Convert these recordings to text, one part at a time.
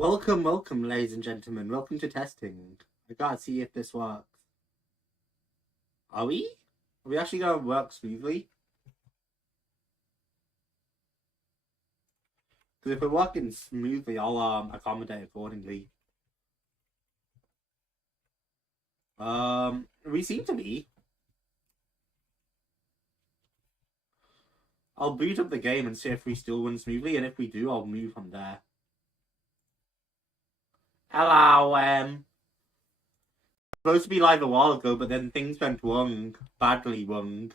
Welcome, ladies and gentlemen. Welcome to testing. I gotta see if this works. Are we? Are we actually gonna work smoothly? Because if we're working smoothly, I'll accommodate accordingly. We seem to be. I'll boot up the game and see if we still run smoothly, and if we do, I'll move from there. Hello, supposed to be live a while ago, but then things went wrong. Badly wrong.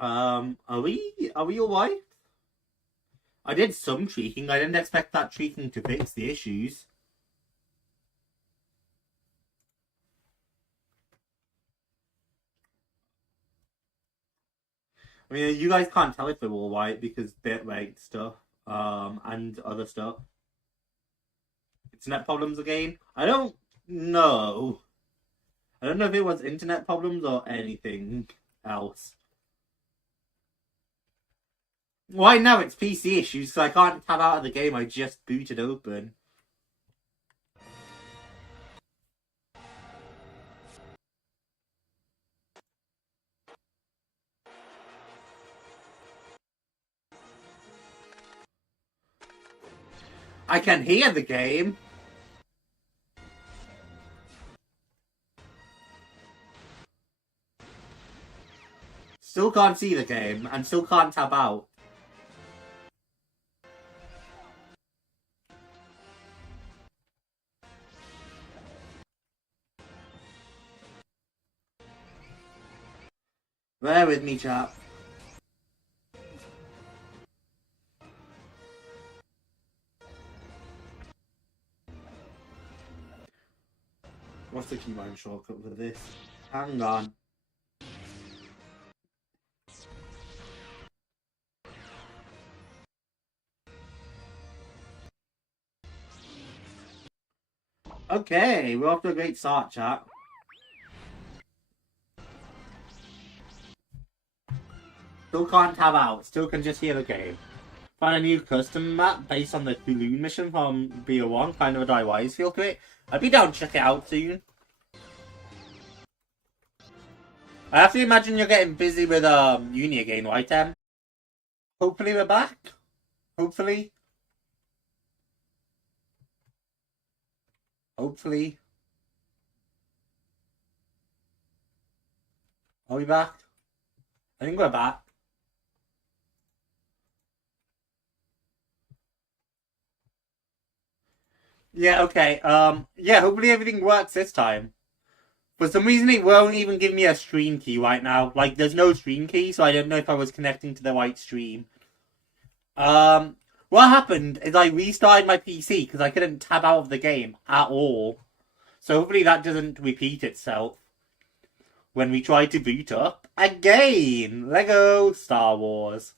Are we alright? I did some tweaking. I didn't expect that tweaking to fix the issues. I mean, you guys can't tell if they're all right because bitrate stuff, and other stuff. Internet problems again? I don't know. I don't know if it was internet problems or anything else. Right now it's PC issues, so I can't tab out of the game I just booted open. I can hear the game. Still can't see the game, and still can't tab out. Bear with me, chap. What's the keybind shortcut for this? Hang on. Okay, we're off to a great start, chat. Still can't tab out, still can just hear the game. Find a new custom map based on the Hulu mission from BO1, kind of a DIY feel to it. I'll be down to check it out soon. I have to imagine you're getting busy with uni again, right, Em? Hopefully we're back. Hopefully. Hopefully. Are we back? I think we're back. Yeah, okay. Yeah, hopefully everything works this time. For some reason, it won't even give me a stream key right now. Like, there's no stream key, so I don't know if I was connecting to the right stream. What happened is I restarted my PC because I couldn't tab out of the game at all. So hopefully that doesn't repeat itself when we try to boot up again. Lego Star Wars.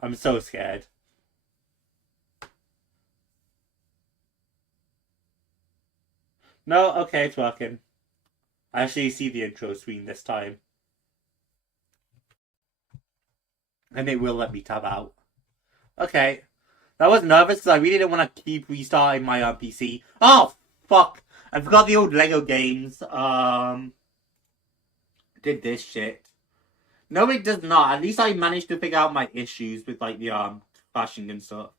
I'm so scared. No, okay, it's working. I actually see the intro screen this time. And it will let me tab out. Okay. I was nervous because I really didn't want to keep restarting my PC. Oh, fuck. I forgot the old Lego games. Did this shit. No, it does not. At least I managed to figure out my issues with, like, the, crashing and stuff.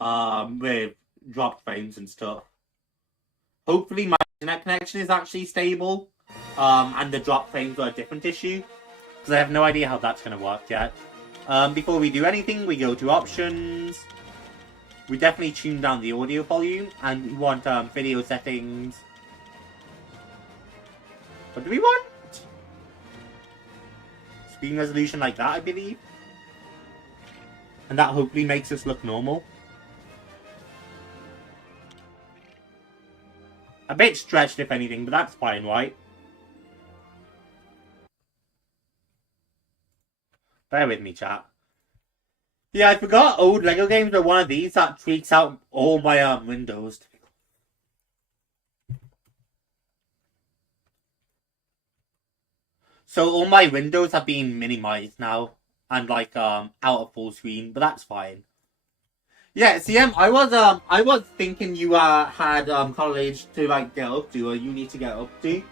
With dropped frames and stuff. Hopefully my internet connection is actually stable. And the drop frames are a different issue. Because I have no idea how that's going to work yet. Before we do anything, we go to options. We definitely tune down the audio volume. And we want video settings. What do we want? Screen resolution like that, I believe. And that hopefully makes us look normal. A bit stretched, if anything, but that's fine, right? Bear with me, chat. Yeah, I forgot old Lego games are one of these that tweaks out all my windows. So all my windows have been minimized now and like out of full screen, but that's fine. Yeah, CM, I was thinking you had college to like get up to, or you need to get up to,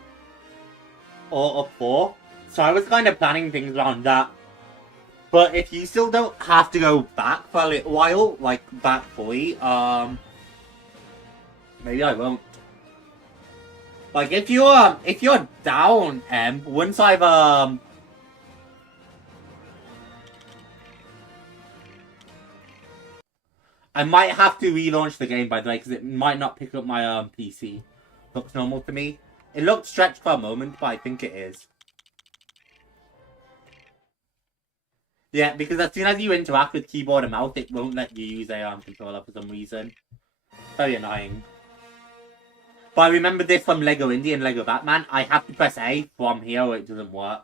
or up for. So I was kind of planning things around that. But if you still don't have to go back for a little while, like back fully, maybe I won't. Like if you're down, once I've I might have to relaunch the game, by the way, because it might not pick up my PC. Looks normal to me. It looked stretched for a moment, but I think it is. Yeah, because as soon as you interact with keyboard and mouse, it won't let you use a controller for some reason. Very annoying. But I remember this from Lego Indie and Lego Batman. I have to press A from here or it doesn't work.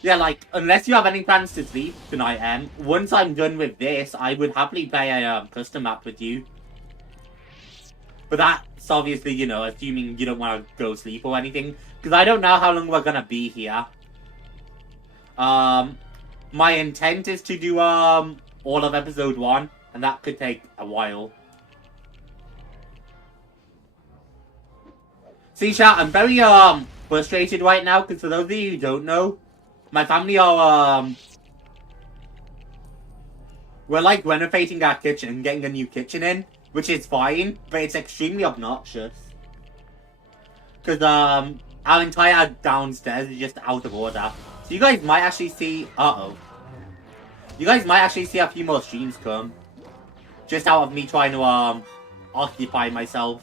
Yeah, like, unless you have any plans to sleep tonight, once I'm done with this, I would happily play a custom map with you. But that's obviously, you know, assuming you don't want to go sleep or anything. Because I don't know how long we're gonna be here. My intent is to do all of episode 1, and that could take a while. See, chat, I'm very frustrated right now, because for those of you who don't know, my family are we're like renovating our kitchen and getting a new kitchen in, which is fine, but it's extremely obnoxious. Because our entire downstairs is just out of order. So you guys might actually see you guys might actually see a few more streams come. Just out of me trying to occupy myself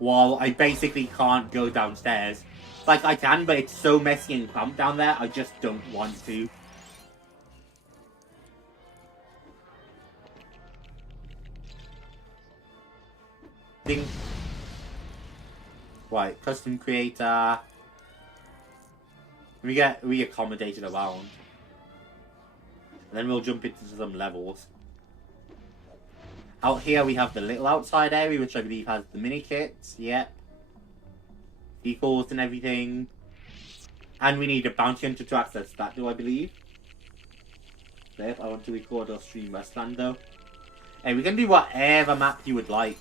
while I basically can't go downstairs. Like I can, but it's so messy and cramped down there, I just don't want to. Ding. Right, custom creator. We get reaccommodated around. And then we'll jump into some levels. Out here we have the little outside area, which I believe has the minikits. Yep. Equals and everything. And we need a bounty hunter to access that, do I believe? So if I want to record or stream Westland though. Hey, we can do whatever map you would like.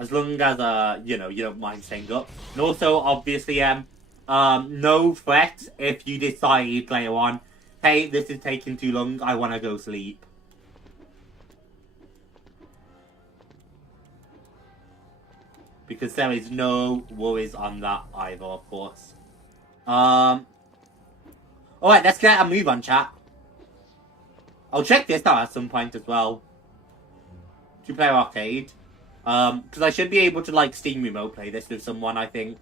As long as, you know, you don't mind staying up. And also, obviously, no threat if you decide later on, hey, this is taking too long, I want to go sleep. Because there is no worries on that either, of course. Alright, let's get a move on, chat. I'll check this out at some point as well. Two-player arcade. Because I should be able to, like, Steam remote play this with someone, I think.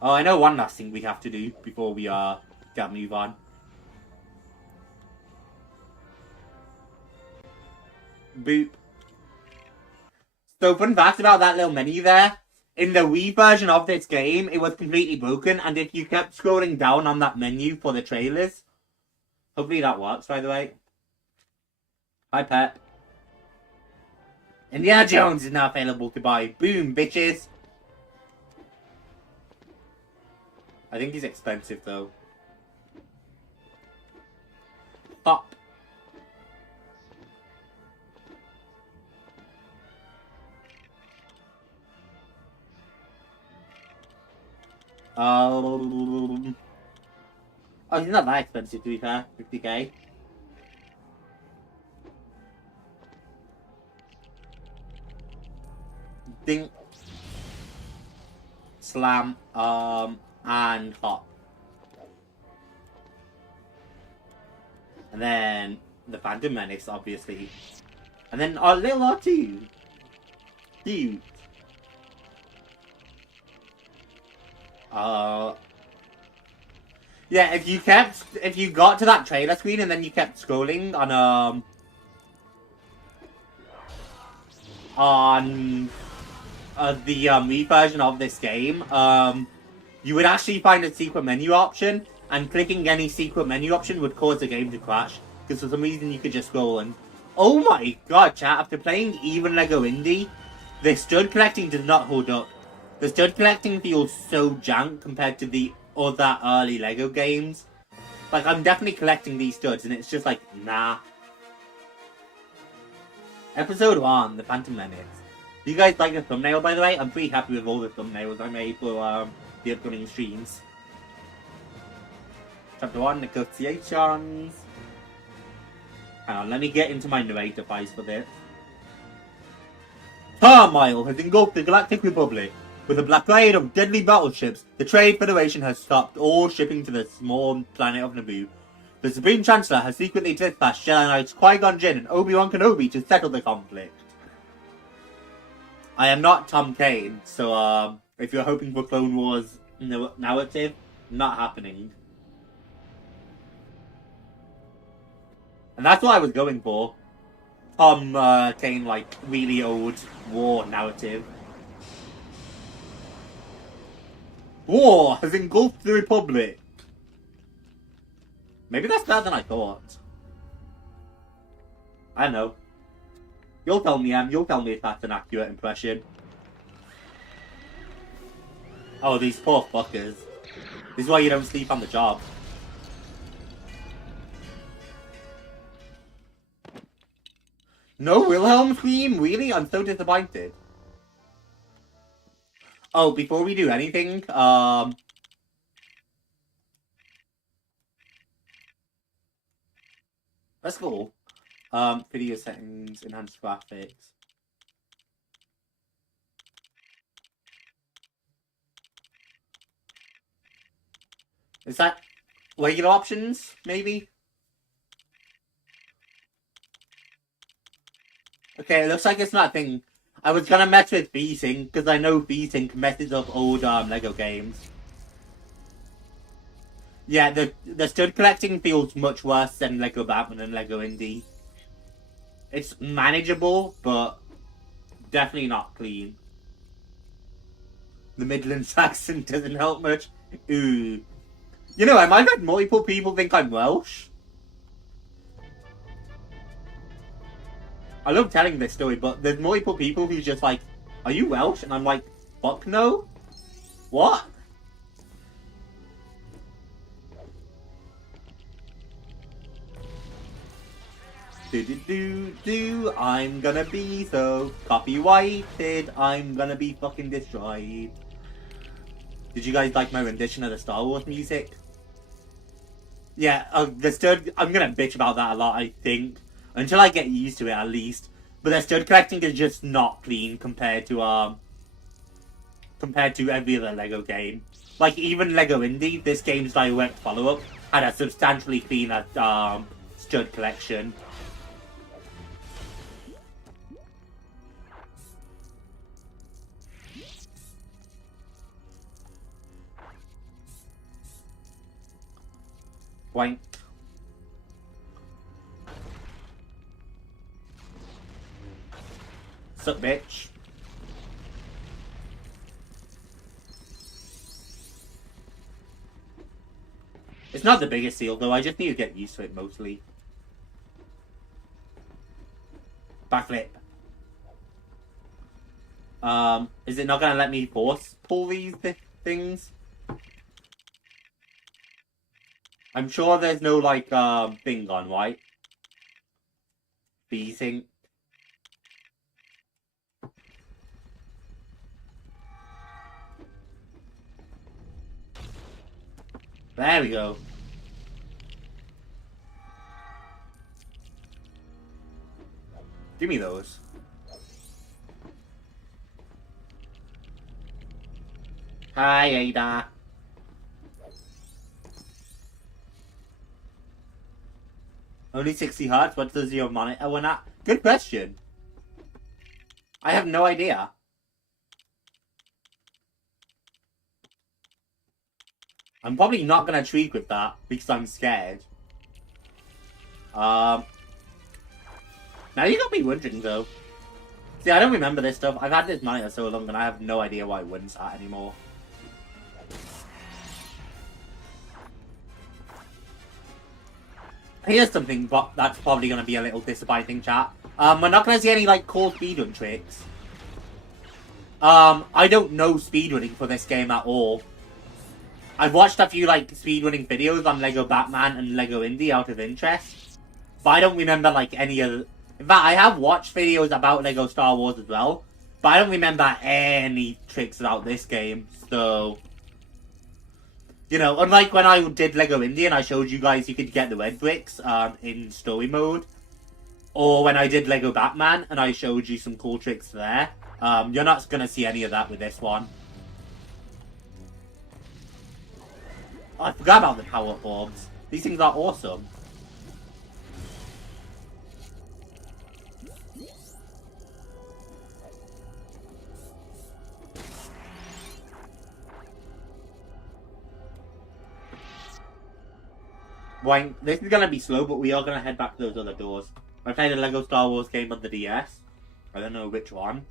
Oh, I know one last thing we have to do before we, get a move on. Boop. So, fun fact about that little menu there. In the Wii version of this game, it was completely broken, and if you kept scrolling down on that menu for the trailers... Hopefully that works, by the way. Hi, Pep. Indiana Jones is now available to buy. Boom, bitches. I think he's expensive, though. Pop. Oh, he's not that expensive, to be fair. 50k. Ding. Slam. And hop. And then the Phantom Menace, obviously. And then our little R2. Cute. Yeah, if you got to that trailer screen and then you kept scrolling on the Wii version of this game, you would actually find a secret menu option, and clicking any secret menu option would cause the game to crash, because for some reason you could just scroll and... Oh my god, chat, after playing even Lego Indie, the stud collecting does not hold up. The stud collecting feels so jank compared to the other early Lego games. Like, I'm definitely collecting these studs, and it's just like, nah. Episode 1, The Phantom Menace. Do you guys like the thumbnail, by the way? I'm pretty happy with all the thumbnails I made for the upcoming streams. Chapter 1, Negotiations. Hang on, let me get into my narrator device for this. Turmoil has engulfed the Galactic Republic. With a blockade of deadly battleships, the Trade Federation has stopped all shipping to the small planet of Naboo. The Supreme Chancellor has secretly dispatched Jedi Knights Qui-gon Jinn and Obi-Wan Kenobi to settle the conflict. I am not Tom Kane, so if you're hoping for Clone Wars narrative, not happening. And that's what I was going for. Tom Kane, like, really old war narrative. War has engulfed the Republic. Maybe that's better than I thought. I don't know. You'll tell me, you'll tell me if that's an accurate impression. Oh, these poor fuckers. This is why you don't sleep on the job. No Wilhelm scream? Really? I'm so disappointed. Oh, before we do anything, let's go. Video settings, enhanced graphics. Is that regular options, maybe? Okay, it looks like it's not a thing. I was gonna mess with VSync, because I know VSync messes up old Lego games. Yeah, the stud collecting feels much worse than Lego Batman and Lego Indie. It's manageable, but definitely not clean. The Midlands accent doesn't help much. Ooh. You know, I might have had multiple people think I'm Welsh. I love telling this story, but there's multiple people who's just like, are you Welsh? And I'm like, fuck no. What? I'm gonna be so copyrighted. I'm gonna be fucking destroyed. Did you guys like my rendition of the Star Wars music? Yeah, the stud, I'm gonna bitch about that a lot, I think. Until I get used to it, at least. But the stud collecting is just not clean compared to every other Lego game. Like, even Lego Indie, this game's direct follow-up, had a substantially cleaner stud collection. Wank. Sup, bitch? It's not the biggest seal, though. I just need to get used to it, mostly. Backflip. Is it not gonna let me force pull these things? I'm sure there's no, like, thing on, right? Beating. There we go. Give me those. Hi, Ada. Only 60 Hz? What does your monitor win at? Good question. I have no idea. I'm probably not gonna tweak with that because I'm scared. Now you got me wondering though. See, I don't remember this stuff. I've had this monitor so long and I have no idea why it wins at anymore. here's something but that's probably going to be a little disappointing, chat. We're not going to see any, like, cool speedrun tricks. I don't know speedrunning for this game at all. I've watched a few, like, speedrunning videos on Lego Batman and Lego Indie out of interest. But I don't remember, like, any other... In fact, I have watched videos about Lego Star Wars as well. But I don't remember any tricks about this game, so... You know, unlike when I did Lego Indie and I showed you guys you could get the red bricks in story mode. Or when I did Lego Batman and I showed you some cool tricks there. You're not going to see any of that with this one. Oh, I forgot about the power-up orbs. These things are awesome. Boing. This is going to be slow, but we are going to head back to those other doors. I played a Lego Star Wars game on the DS. I don't know which one.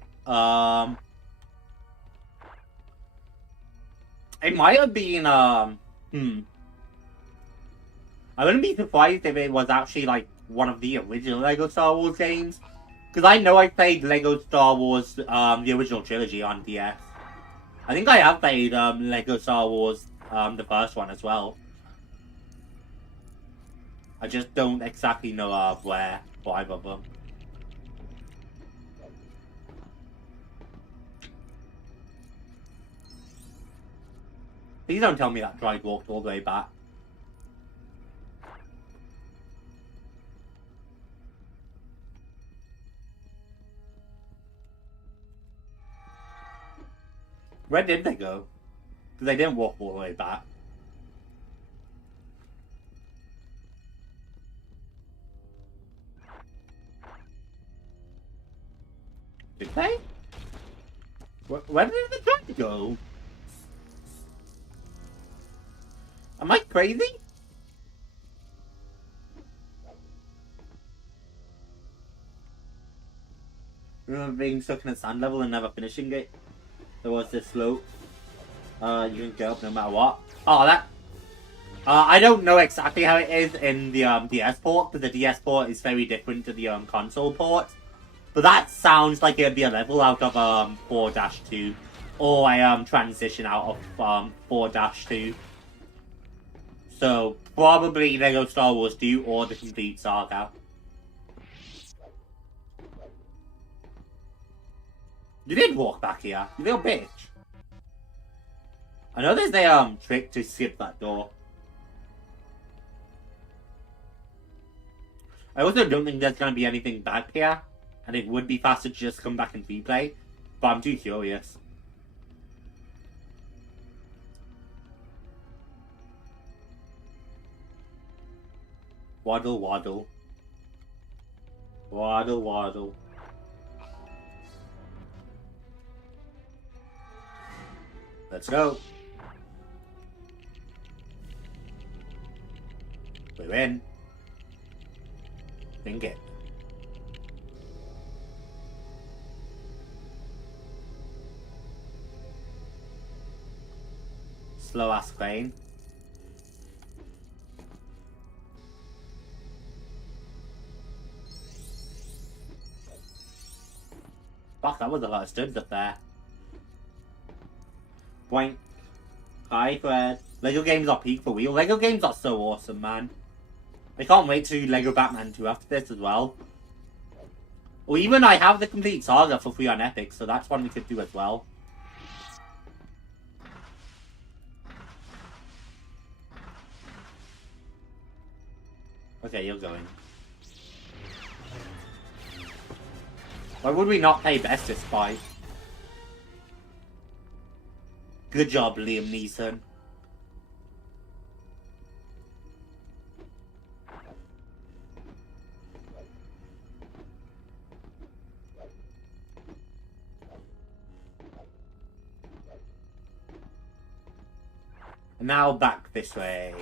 It might have been, I wouldn't be surprised if it was actually, like, one of the original Lego Star Wars games. Because I know I played Lego Star Wars, the original trilogy on DS. I think I have played, Lego Star Wars, the first one as well. I just don't exactly know, where for either of them. Please don't tell me that droid walked all the way back. Where did they go? Because they didn't walk all the way back. Did they? Where did the droid go? Am I crazy? Remember being stuck in a sand level and never finishing it? There was this slope. You can get up no matter what. Oh, that... I don't know exactly how it is in the DS port, because the DS port is very different to the console port. But that sounds like it would be a level out of 4-2. Or a transition out of 4-2. So, probably Lego Star Wars 2 or the Complete Saga. You did walk back here, you little bitch. I know there's a trick to skip that door. I also don't think there's going to be anything back here. And it would be faster to just come back and replay. But I'm too curious. Waddle, waddle. Waddle, waddle. Let's go. We're in. Think it. Slow ass plane. Fuck, that was a lot of studs up there. Boink. Hi, Fred. Lego games are peak for real. Lego games are so awesome, man. I can't wait to Lego Batman 2 after this as well. Or even I have the Complete Saga for free on Epic, so that's one we could do as well. Okay, you're going. Why would we not play best this fight? Good job, Liam Neeson. And now back this way.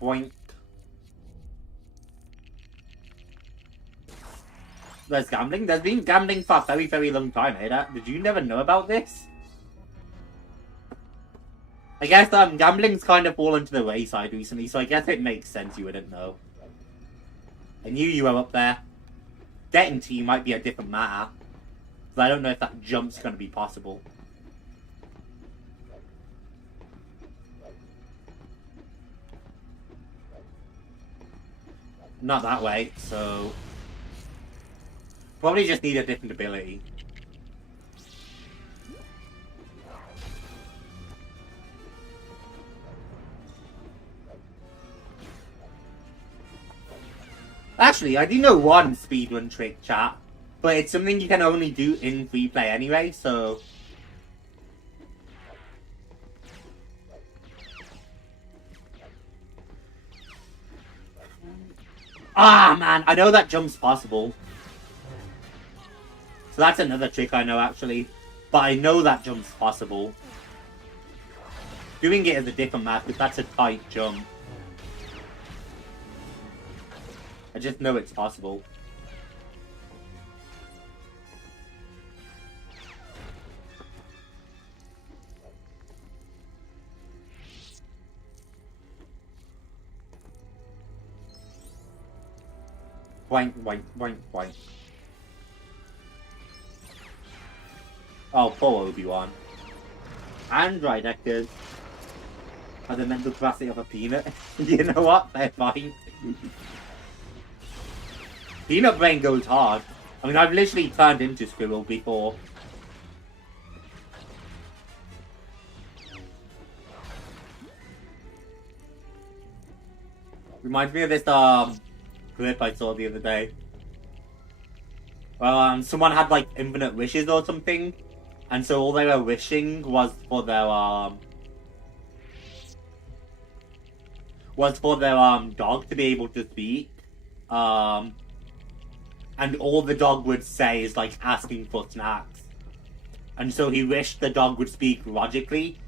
Boink. There's gambling. There's been gambling for a very, very long time, Ada. Did you never know about this? I guess gambling's kind of fallen to the wayside recently, so I guess it makes sense you wouldn't know. I knew you were up there. Getting to you might be a different matter. But I don't know if that jump's going to be possible. Not that way, so... Probably just need a different ability. Actually, I do know one speedrun trick, chat. But it's something you can only do in free play anyway, so... Ah, man, I know that jump's possible. So that's another trick I know, actually. But I know that jump's possible. Doing it is a different math, because that's a tight jump. I just know it's possible. Boink, boink, boink, boink. Oh, poor Obi-Wan. And Rydectors have the mental capacity of a peanut. You know what? They're fine. Peanut brain goes hard. I mean, I've literally turned into Squirrel before. Reminds me of this clip I saw the other day. Someone had like infinite wishes or something, and so all they were wishing was for their dog to be able to speak. And all the dog would say is like asking for snacks. And so he wished the dog would speak logically,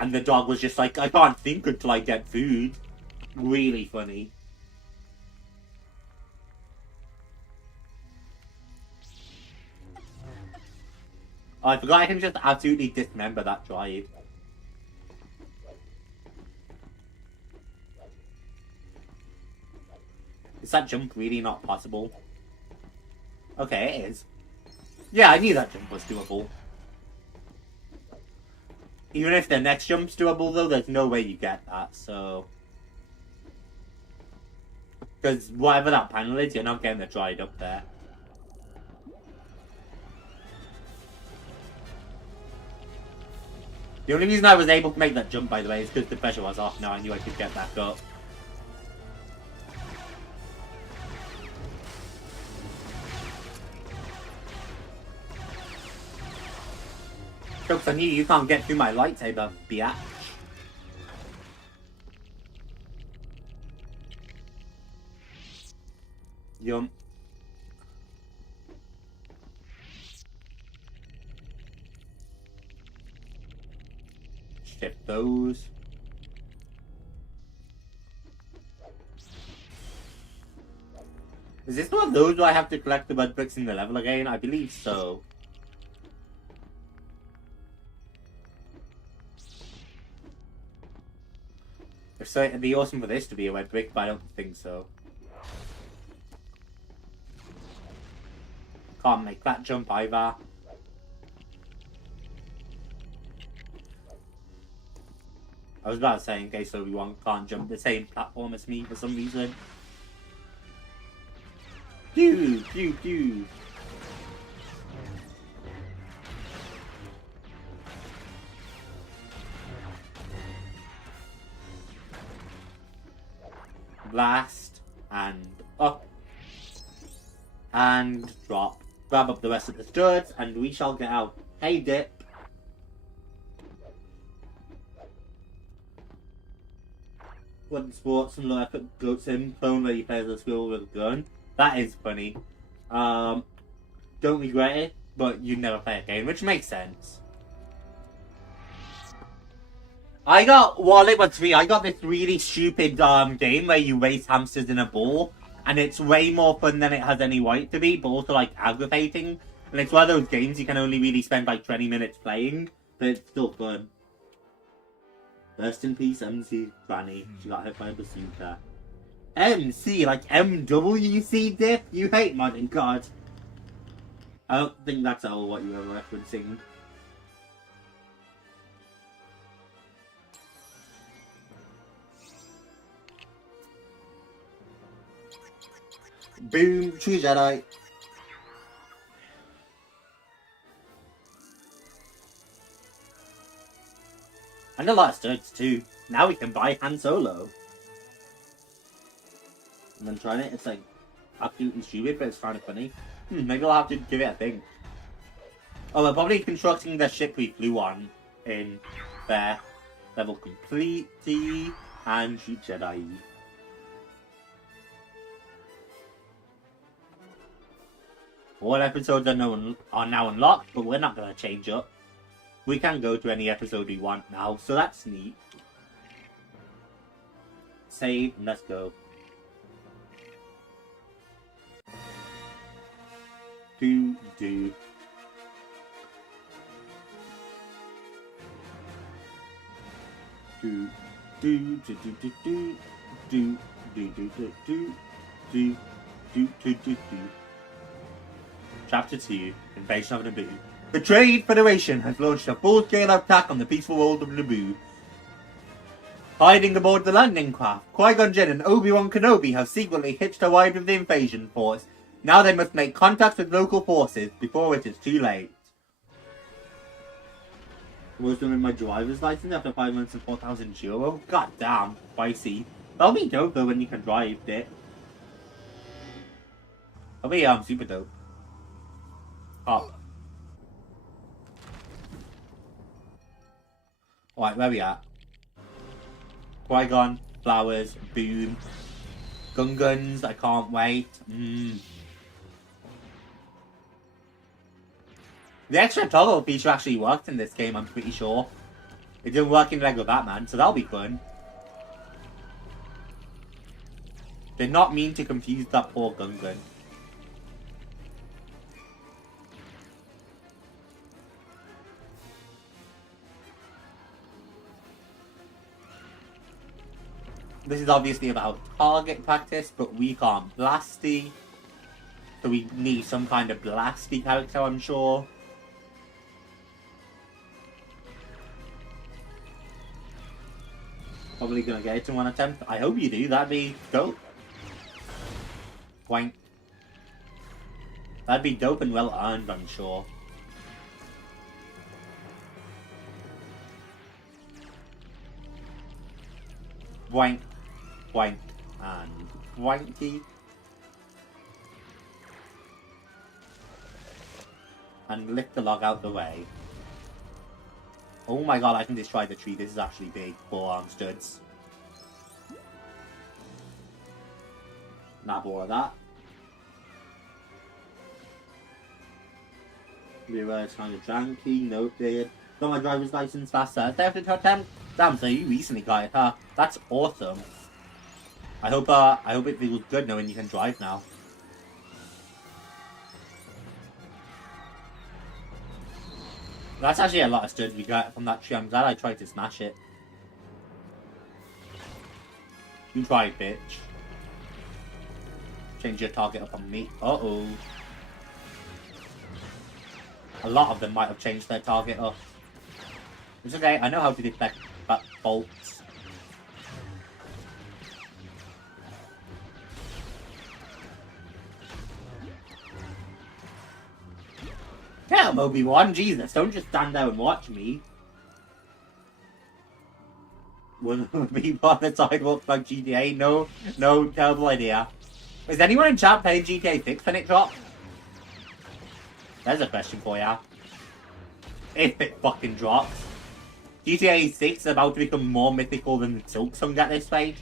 and the dog was just like, I can't think until I get food. Really funny. Oh, I forgot I can just absolutely dismember that droid. Is that jump really not possible? Okay, it is. Yeah, I knew that jump was doable. Even if the next jump's doable, though, there's no way you get that, so... Because whatever that panel is, you're not getting the droid up there. The only reason I was able to make that jump, by the way, is because the pressure was off. Now I knew I could get back up. Jokes on you, you can't get through my lightsaber, biatch. Yum. Shift those. Is this one of those where I have to collect the red bricks in the level again? I believe so. So it'd be awesome for this to be a red brick, but I don't think so. Can't make that jump either. I was about to say, in case Obi-Wan can't jump the same platform as me for some reason. Pew, pew, pew. Blast, and up, and drop. Grab up the rest of the studs, and we shall get out. Hey, dip. When sports and life at goats in, phone where you play the school with a gun. That is funny. Don't regret it, but you never play a game, which makes sense. I got this really stupid game where you race hamsters in a ball, and it's way more fun than it has any right to be, but also like aggravating. And it's one of those games you can only really spend like 20 minutes playing, but it's still fun. Rest in peace, MC Granny. She got hit by a bazooka. MC, like MWC dip? You hate modding, God. I don't think that's all what you were referencing. Boom, true Jedi. And a lot of studs too. Now we can buy Han Solo. And then trying it, it's like absolutely stupid, but it's kind of funny. Maybe I'll have to give it a thing. Oh, we're probably constructing the ship we flew on in there. Level complete and shoot Jedi. All episodes are now unlocked, but we're not going to change up. We can go to any episode we want now, so that's neat. Save, and let's go. Do. Do. Chapter 2, Invasion of Naboo. The Trade Federation has launched a full-scale attack on the peaceful world of Naboo. Hiding aboard the landing craft, Qui-gon Jinn and Obi-Wan Kenobi have secretly hitched a ride with the invasion force. Now they must make contact with local forces before it is too late. Was doing my driver's license after 5 months and 4,000 euro? God damn, spicy. That'll be dope though when you can drive it. That'll be super dope. Oh. Alright, where we at? Qui-Gon, flowers, boom. Guns, I can't wait. The extra toggle feature actually worked in this game, I'm pretty sure. It didn't work in Lego Batman, so that'll be fun. Did not mean to confuse that poor gun. This is obviously about target practice, but we can't blasty. So we need some kind of blasty character, I'm sure. Probably gonna get it in one attempt. I hope you do, that'd be dope. Wank. That'd be dope and well earned, I'm sure. Wank. Wank. And wanky. And lift the log out the way. Oh my god, I can destroy the tree. This is actually big. 4 studs. Nab all of that. Reverse kind of janky. No cleared. Got my driver's license faster. Theft attempt. Damn, so you recently got it, huh? That's awesome. I hope it feels good knowing you can drive now. That's actually a lot of studs we got from that tree. I'm glad I tried to smash it. You tried, bitch. Change your target up on me. Uh-oh. A lot of them might have changed their target up. It's okay, I know how to deflect bolts. Damn, Obi-Wan, Jesus, don't just stand there and watch me. One of the people on the sidewalk like GTA? No, terrible idea. Is anyone in chat playing GTA 6 when it drops? There's a question for ya. If it fucking drops. GTA 6 is about to become more mythical than Silksong at this rate.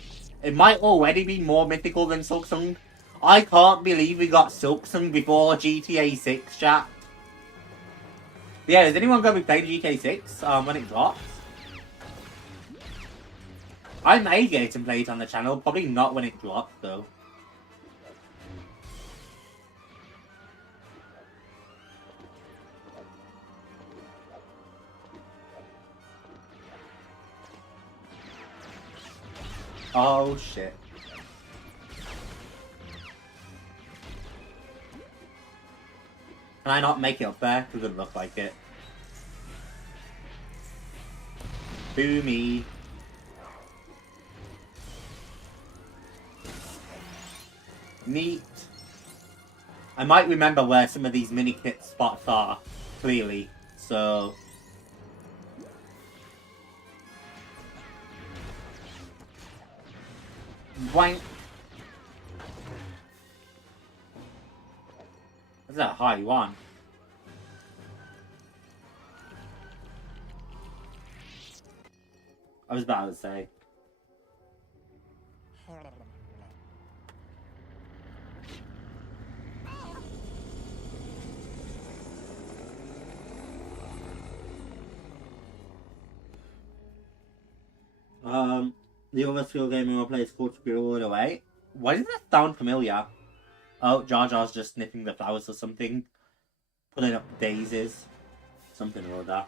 It might already be more mythical than Silksong. I can't believe we got Silksong before GTA 6, chat. Yeah, is anyone going to be playing GTA 6 when it drops? I may get it and play it on the channel, probably not when it drops though. Oh shit. Can I not make it up there? Because it look like it. Boo me. Neat. I might remember where some of these minikit spots are, clearly, so... Wank. What's that high one? I was about to say. The other skill game we will play is called Squirrel Away. Why does that sound familiar? Oh, Jar Jar's just sniffing the flowers or something. Pulling up daisies. Something or other.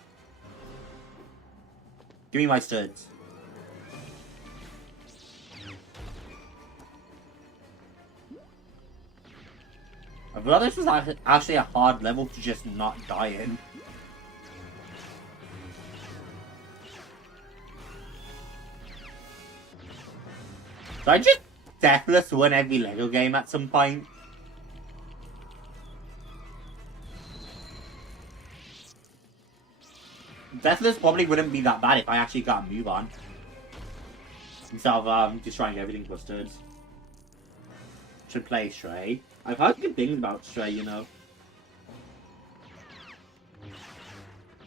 Give me my studs. I thought this was actually a hard level to just not die in. So I just deathless win every Lego game at some point. Deathless probably wouldn't be that bad if I actually got a move on. Instead of destroying everything for studs. Should play Stray. I've heard good things about Stray, you know.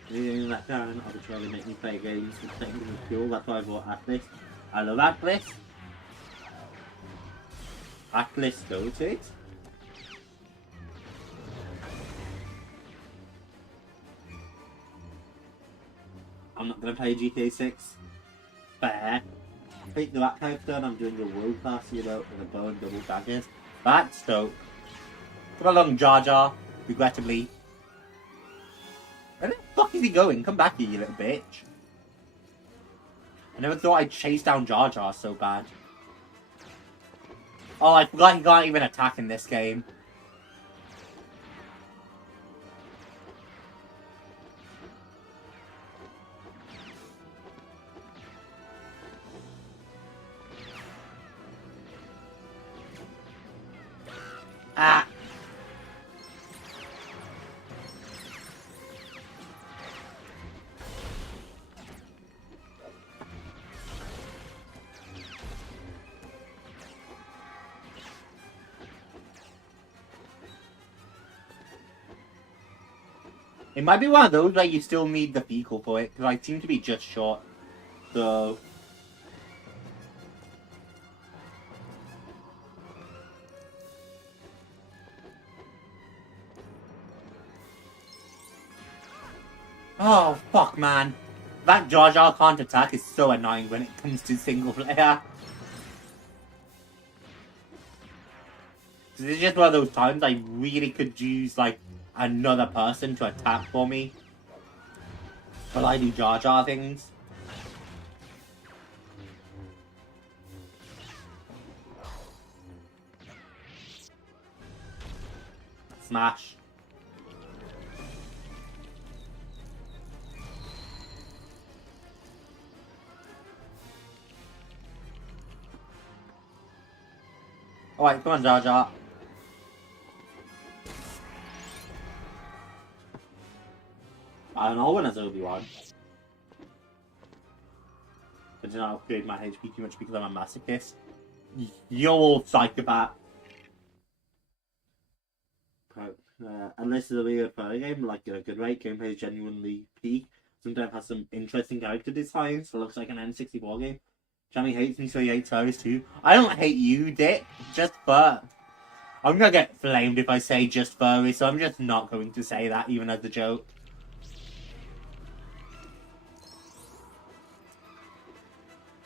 That can arbitrarily make me play games with technical skill. That's why I bought Atlas. I love Atlas. Atlas Goated. I'm not gonna play GTA 6. Fair. Take the back character and I'm doing the world class, you know, with a bow and double daggers. That's dope. Come along, Jar Jar. Regrettably. Where the fuck is he going? Come back here, you little bitch. I never thought I'd chase down Jar Jar so bad. Oh, I forgot he can't even attack in this game. Ah! It might be one of those where you still need the vehicle for it, because I seem to be just short. So... Oh, fuck, man. That Jar Jar can't attack is so annoying when it comes to single player. This is just one of those times I really could use, like, another person to attack for me. While I do Jar Jar things. Smash. Alright, come on, Jar Jar. I don't know when it's Obi-Wan. I did not upgrade my HP too much because I'm a masochist. You're all psychopath. Unless it's a really good player game, like a good rate, gameplay is genuinely peak. Sometimes has some interesting character designs, so it looks like an N64 game. Jamie hates me, so he hates furries too. I don't hate you, dick. Just fur. I'm gonna get flamed if I say just furry, so I'm just not going to say that, even as a joke.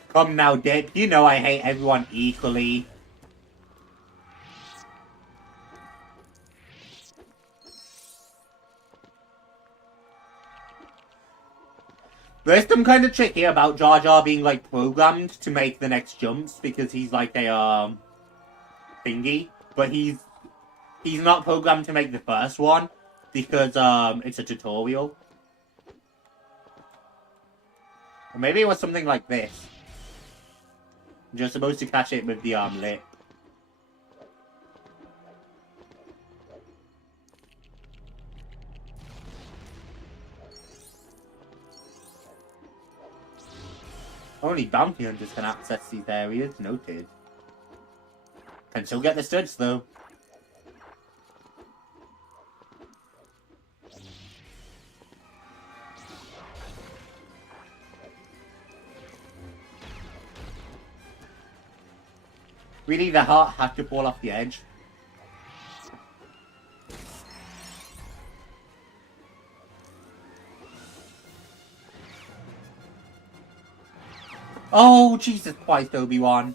Come now, Dip. You know I hate everyone equally. There's some kind of trick here about Jar Jar being, like, programmed to make the next jumps because he's, like, a, thingy. But he's not programmed to make the first one because, it's a tutorial. Or maybe it was something like this. You're supposed to catch it with the, lip. Only bounty hunters can access these areas, noted. Can still get the studs, though. Really, the heart had to fall off the edge. Oh, Jesus Christ, Obi-Wan.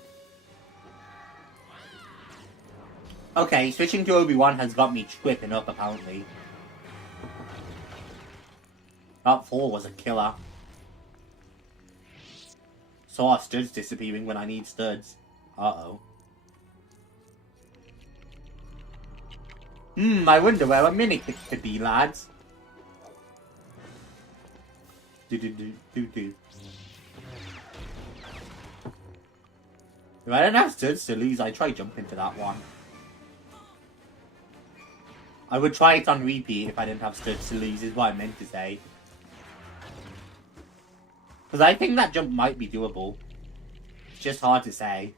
Okay, switching to Obi-Wan has got me tripping up, apparently. That 4 was a killer. Saw our studs disappearing when I need studs. Uh-oh. I wonder where a minikit could be, lads. Do. If I don't have studs to lose, I'd try jumping to that one. I would try it on repeat if I didn't have studs to lose, is what I meant to say. Because I think that jump might be doable. It's just hard to say.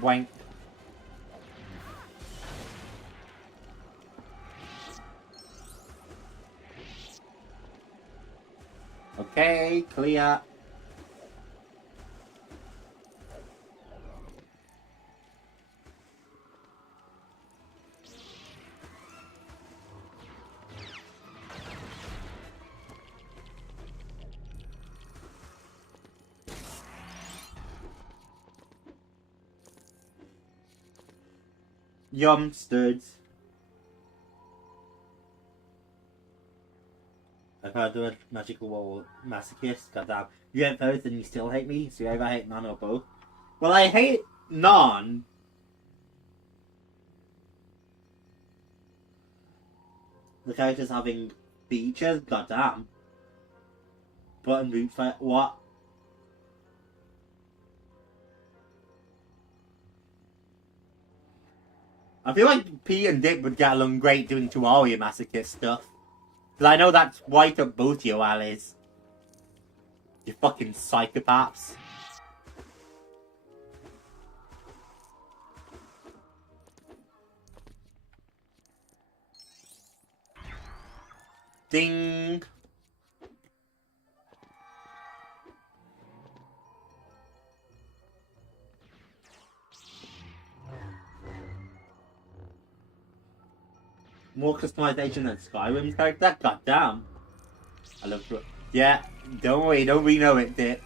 Boink. Okay, clear. Yum, studs. I've heard the magical wall masochist. Goddamn. You hate both and you still hate me, so you either hate none or both. Well, I hate none. The characters having features, goddamn. Button boots, like, what? I feel like Pete and Dick would get along great doing Tuaria masochist stuff. Because I know that's right up both your alleys. You fucking psychopaths. Ding. More customization than Skyrim's character? God damn. I love it. Yeah, don't worry, don't we know it, Dick.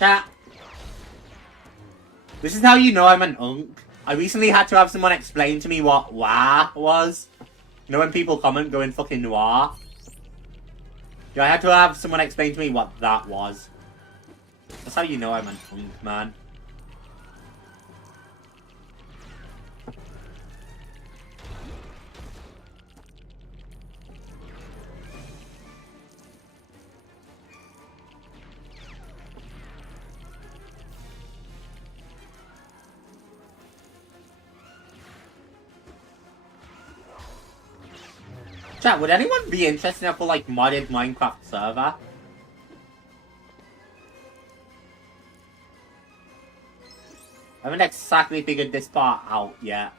Chat. This is how you know I'm an unk. I recently had to have someone explain to me what wah was. You know when people comment going fucking noir? Yeah, I had to have someone explain to me what that was. That's how you know I'm an unk, man. Chat, would anyone be interested in a full, like, modded Minecraft server? I haven't exactly figured this part out yet.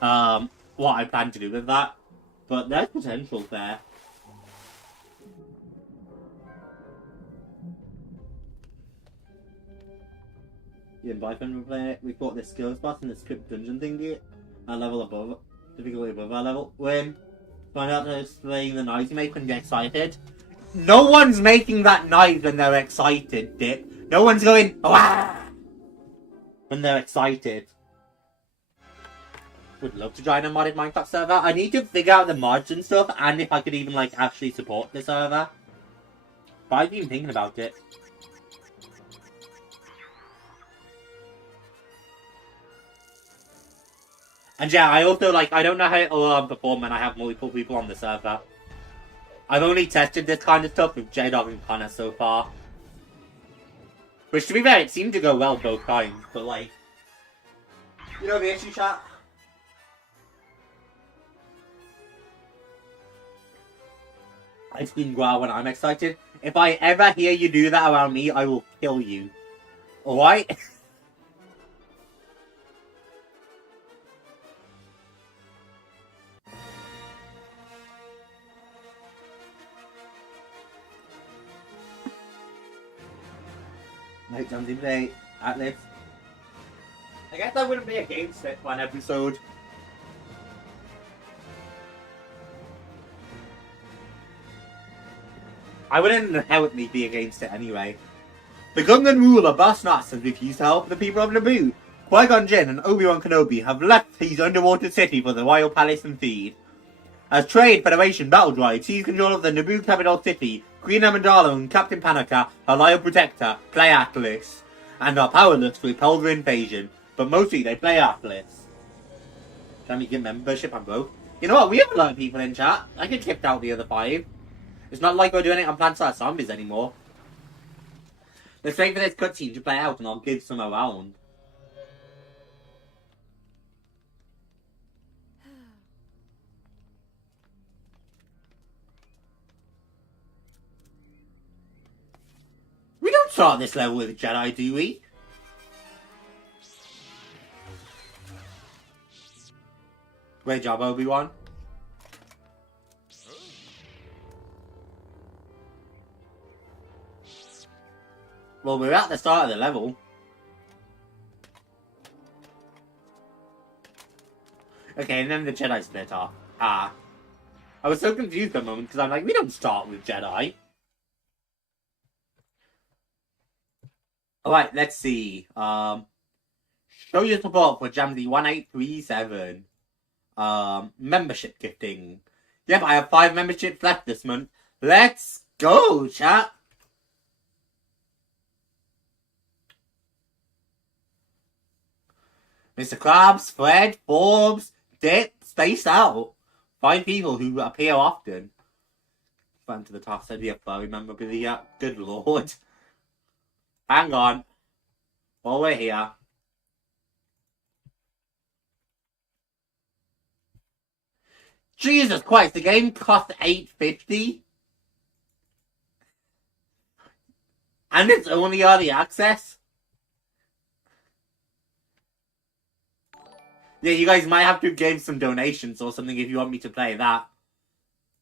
What I plan to do with that. But there's potential there. Yeah, boyfriend we're playing it. We fought this skills boss in the script dungeon thingy. A level above, difficulty above our level. Win. Find out to explain the noise you make when you get excited. No one's making that noise when they're excited, Dick. No one's going, "Wah!" when they're excited. Would love to join a modded Minecraft server. I need to figure out the mods and stuff, and if I could even, like, actually support the server. But I've been thinking about it. And yeah, I also, like, I don't know how it'll perform when I have multiple people on the server. I've only tested this kind of stuff with J-Dog and Connor so far. Which, to be fair, it seemed to go well both times, but, like... You know the issue, chat? I scream growl when I'm excited. If I ever hear you do that around me, I will kill you. Alright? Night Jones in today, at least. I guess I wouldn't be against it one episode. I wouldn't inherently be against it anyway. The Gungan ruler Boss Nass has refused to help the people of Naboo. Qui-Gon Jinn and Obi-Wan Kenobi have left his underwater city for the Royal Palace and feed. As Trade Federation battle droids seize control of the Naboo capital city, Queen Amidala and Captain Panaka, her loyal protector, play Atlas, and are powerless to repel the invasion, but mostly they play Atlas. Can we get membership? I'm broke. You know what? We have a lot of people in chat. I get kicked out the other 5. It's not like we're doing it on Plants vs Zombies anymore. Let's wait for this cutscene to play out and I'll give some around. We don't start this level with a Jedi, do we? Great job, Obi-Wan. Well, we're at the start of the level. Okay, and then the Jedi split off. I was so confused for a moment because I'm like, we don't start with Jedi. Alright, let's see. Show your support for Jamsy1837. Membership gifting. Yep, I have 5 memberships left this month. Let's go, chat. Mr. Krabs, Fred, Forbes, Dip, Spaced Out. 5 people who appear often. Fan to the top, said the furry memorabilia. Good lord. Hang on. While we're here. Jesus Christ, the game costs $8.50? And it's only early access? Yeah, you guys might have to give some donations or something if you want me to play that.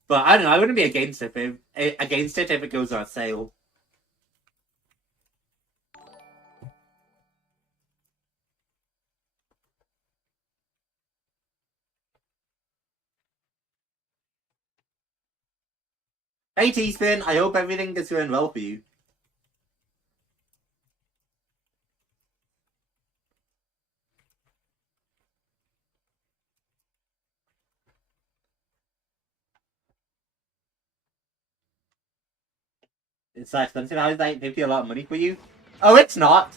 But I don't know, I wouldn't be against it if it goes on sale. Hey T-Spin, I hope everything is going well for you. It's so expensive. How is $8.50 a lot of money for you? Oh, it's not.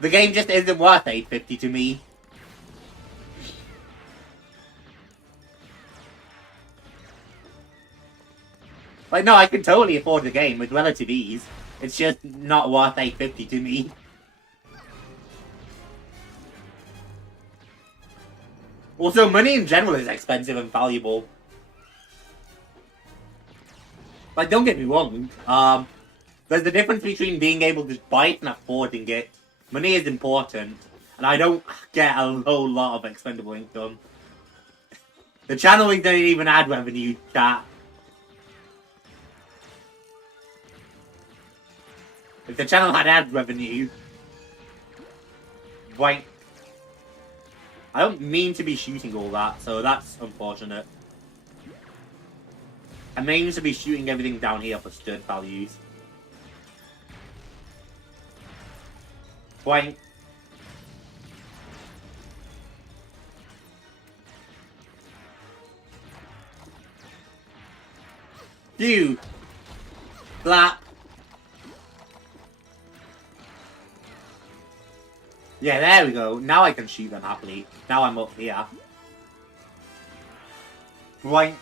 The game just isn't worth $8.50 to me. Like, no, I can totally afford the game with relative ease. It's just not worth $8.50 to me. Also, money in general is expensive and valuable. Like, don't get me wrong. There's the difference between being able to buy it and affording it. Money is important, and I don't get a whole lot of expendable income. The channel doesn't even add revenue, chat. If the channel had ad revenue, Boink. I don't mean to be shooting all that, so that's unfortunate. I mean to be shooting everything down here for stud values. Boink. Phew. Flap. Yeah, there we go. Now I can shoot them happily. Now I'm up here. Boink.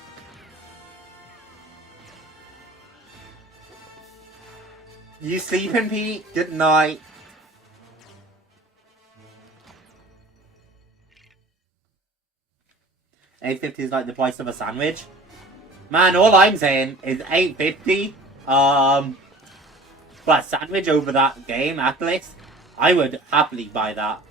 You sleeping, Pete? Good night. $8.50 is like the price of a sandwich. Man, all I'm saying is $8.50. For a sandwich over that game, Atlas, I would happily buy that.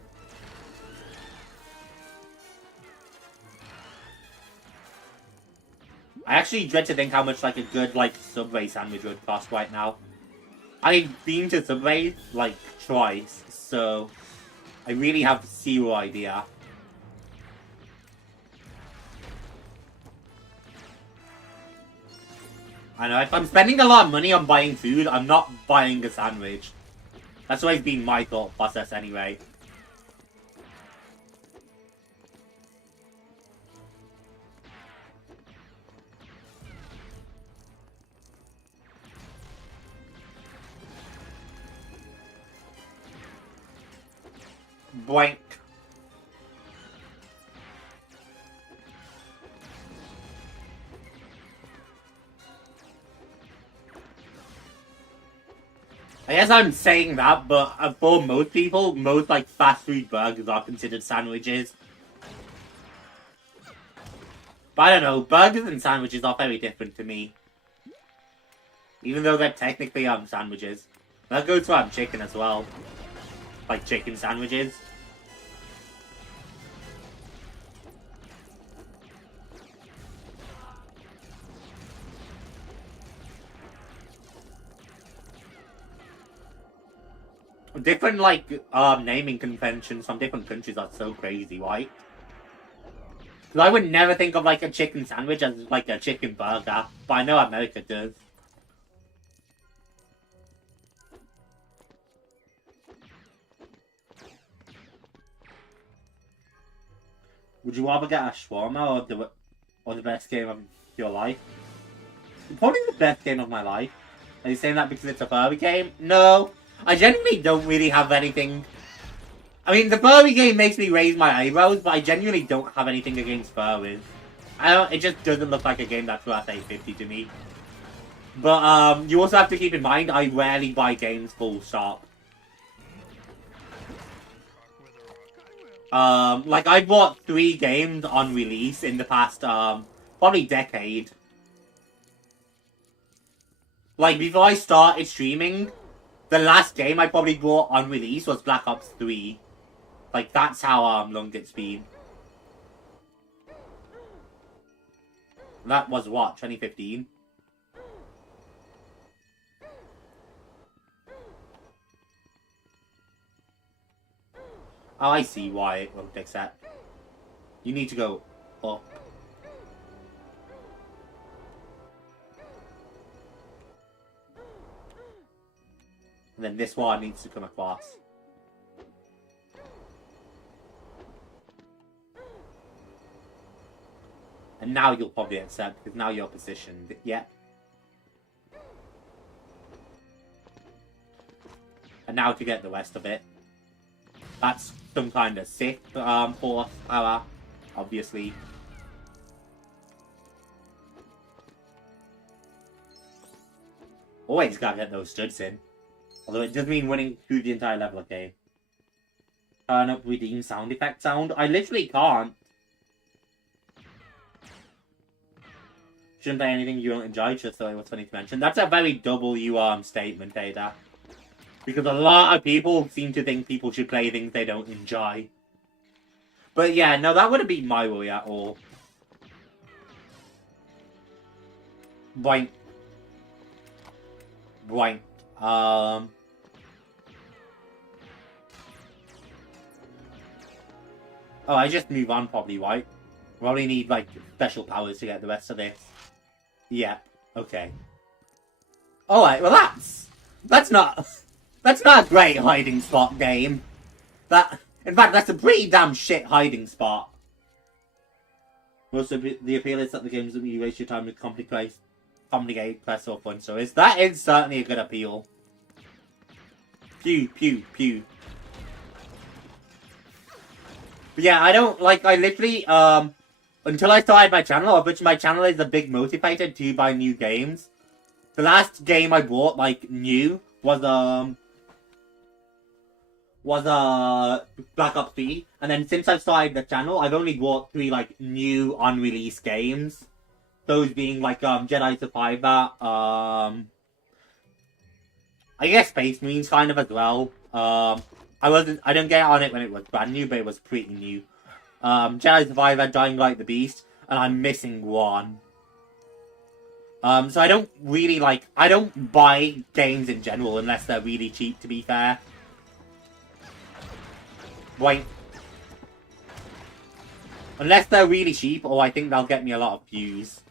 I actually dread to think how much like a good like Subway sandwich would cost right now. I've been to Subway like twice, so I really have zero idea. I know, if I'm spending a lot of money on buying food, I'm not buying a sandwich. That's always been my thought process anyway. Boink. I guess I'm saying that, but for most people, most like fast food burgers are considered sandwiches. But I don't know, burgers and sandwiches are very different to me. Even though they're technically sandwiches. That goes for chicken as well. Like chicken sandwiches. Different like naming conventions from different countries are so crazy, right? Because I would never think of like a chicken sandwich as like a chicken burger, but I know America does. Would you rather get a shawarma or the best game of your life? Probably the best game of my life. Are you saying that because it's a furry game? No. I genuinely don't really have anything. I mean, the furry game makes me raise my eyebrows, but I genuinely don't have anything against furries. It just doesn't look like a game that's worth $8.50 to me. But you also have to keep in mind, I rarely buy games full stop. Like I bought 3 games on release in the past, probably decade. Like before I started streaming, the last game I probably bought on release was Black Ops 3. Like that's how long it's been. That was what, 2015? Oh, I see why it won't accept. You need to go up. And then this one needs to come across. And now you'll probably accept, because now you're positioned. Yeah. And now to get the rest of it. That's some kind of Sith force power, obviously. Always gotta get those studs in. Although it does mean winning through the entire level, okay. Turn up redeem sound effect sound. I literally can't. Shouldn't play anything you don't enjoy, just so it was funny to mention. That's a very double statement, Ada. Because a lot of people seem to think people should play things they don't enjoy. But yeah, no, that wouldn't be my worry at all. Boink. Boink. Oh, I just move on probably, right? Probably need, like, special powers to get the rest of this. Yeah, okay. Alright, well that's not a great hiding spot game. In fact, that's a pretty damn shit hiding spot. Also, the appeal is that the games that you waste your time with complicate, quest, or fun stories. That is certainly a good appeal. Pew, pew, pew. But yeah, I literally, until I started my channel, of which my channel is a big motivator to buy new games. The last game I bought, like, new, was Black Ops 3, and then since I've started the channel, I've only bought 3, like, new unreleased games. Those being, like, Jedi Survivor, I guess Space Marines kind of as well. I didn't get on it when it was brand new, but it was pretty new. Jedi Survivor, Dying Light the Beast, and I'm missing one. So I don't really, I don't buy games in general unless they're really cheap, to be fair. Wait. Unless they're really cheap, or I think they'll get me a lot of views.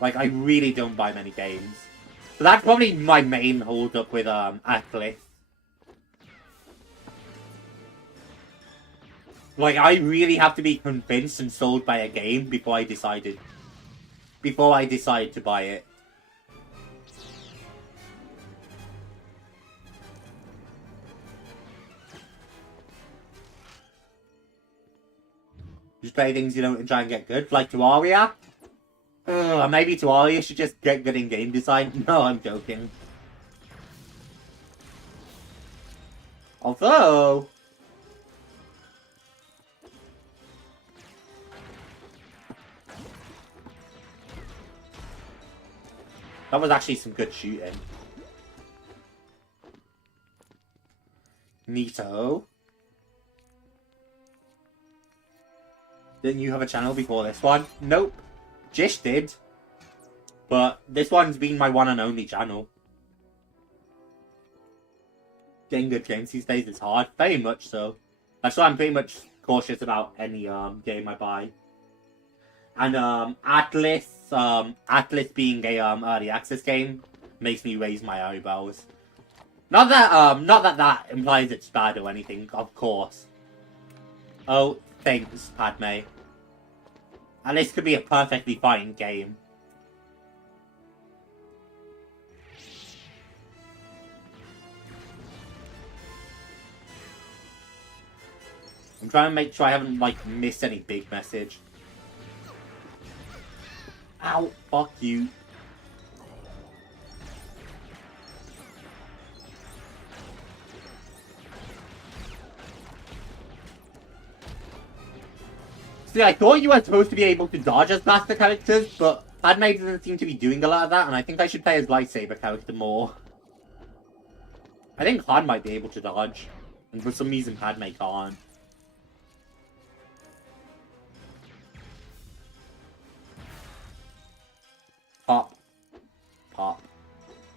Like, I really don't buy many games. So that's probably my main hold-up with, Atlas. Like, I really have to be convinced and sold by a game before I decide to buy it. Just play things you don't try and get good, like Terraria. Maybe Terraria should just get good in game design. No, I'm joking. Although... that was actually some good shooting. Neato. Didn't you have a channel before this one? Nope. Jish did. But this one's been my one and only channel. Getting good games these days is hard. Very much so. That's why I'm pretty much cautious about any game I buy. And Atlas being a early access game makes me raise my eyebrows. Not that implies it's bad or anything, of course. Oh, thanks, Padme. And this could be a perfectly fine game. I'm trying to make sure I haven't, missed any big message. Ow, fuck you. See, I thought you were supposed to be able to dodge as master characters, but Padme doesn't seem to be doing a lot of that, and I think I should play as lightsaber character more. I think Han might be able to dodge, and for some reason Padme can't. Pop. Pop.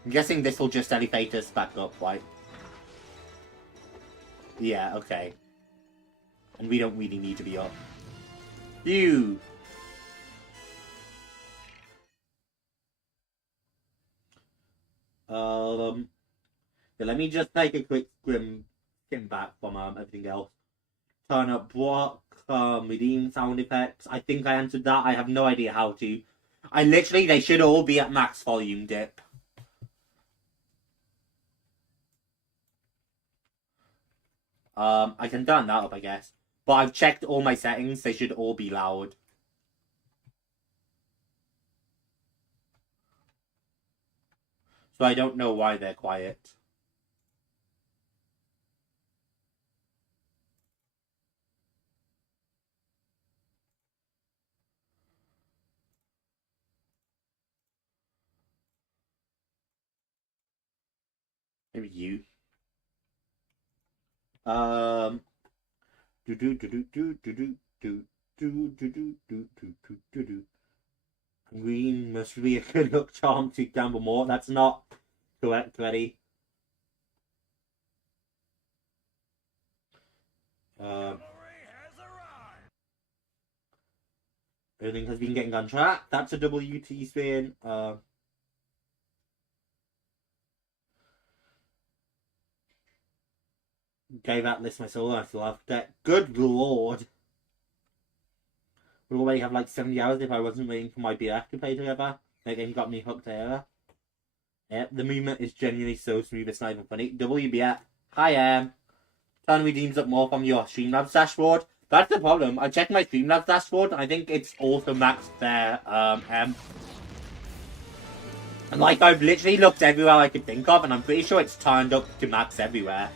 I'm guessing this will just elevate us back up, right? Yeah, okay. And we don't really need to be up. You. Let me just take a quick skim back from everything else. Turn up block, redeem sound effects. I think I answered that. I have no idea how to. They should all be at max volume dip. I can turn that up, I guess. But I've checked all my settings, they should all be loud. So I don't know why they're quiet. Maybe you. Green must be a good luck charm to gamble more. That's not correct, Ready. Everything has been getting on track. That's a WT spin. Gave that list my soul. I still have that. Good lord. Would already have like 70 hours if I wasn't waiting for my BF to play together. That game got me hooked there. Yep, the movement is genuinely so smooth, it's not even funny. WBF. Hi, turn redeems up more from your Streamlabs dashboard. That's the problem. I checked my Streamlabs dashboard, and I think it's also maxed there, And like, I've literally looked everywhere I could think of, and I'm pretty sure it's turned up to max everywhere.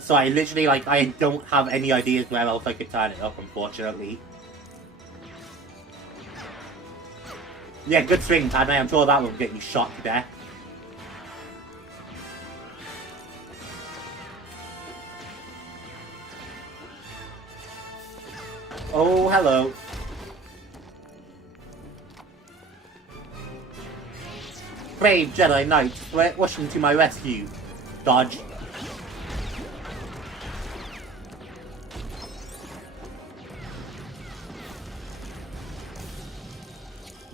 So I literally, like, I don't have any ideas where else I could turn it up, unfortunately. Yeah, good swing, Padme. I'm sure that will get you shot to death. Oh, hello. Brave Jedi Knight, rushing to my rescue. Dodge.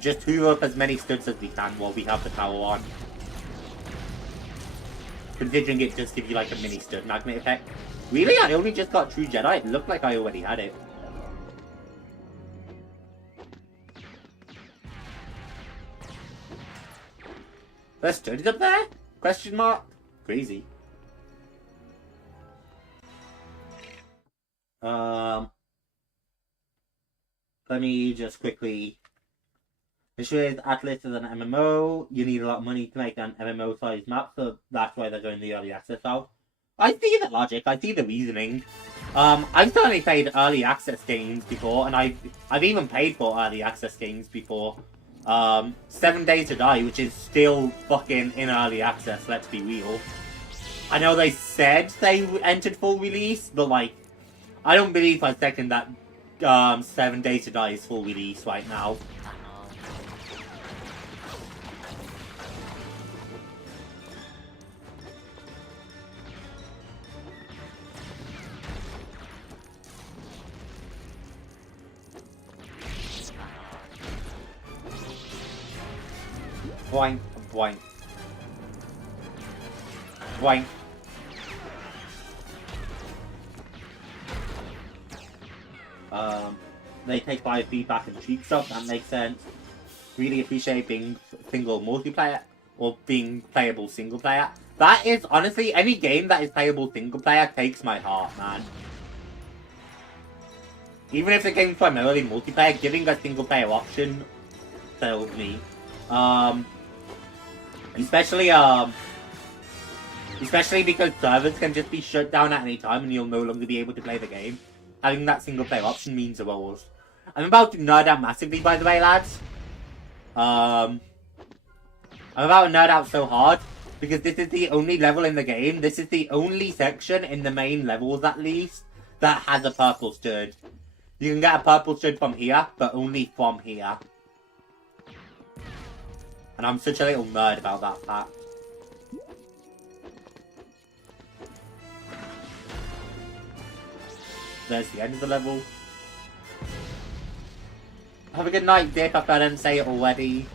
Just hoover up as many studs as we can while we have the power on. Considering it does give you like a mini stud magnet effect. Really? I only just got True Jedi? It looked like I already had it. There's studs up there? Question mark? Crazy. Let me just quickly... Issue is, Atlas is an MMO. You need a lot of money to make an MMO-sized map, so that's why they're going the early access route. I see the logic. I see the reasoning. I've certainly played early access games before, and I've even paid for early access games before. 7 Days to Die, which is still fucking in early access. Let's be real. I know they said they entered full release, but like, I don't believe for a second that 7 Days to Die is full release right now. Boing, boing. Boing. They take live feedback and cheap stuff, that makes sense. Really appreciate being single multiplayer, or being playable single player. That is, honestly, any game that is playable single player takes my heart, man. Even if the game's primarily multiplayer, giving a single player option tells me. Especially because servers can just be shut down at any time and you'll no longer be able to play the game. Having that single player option means the world. I'm about to nerd out massively, by the way, lads. I'm about to nerd out so hard because this is the only level in the game. This is the only section in the main levels, at least, that has a purple stud. You can get a purple stud from here, but only from here. And I'm such a little nerd about that fact. There's the end of the level. Have a good night, Dick, if I didn't say it already.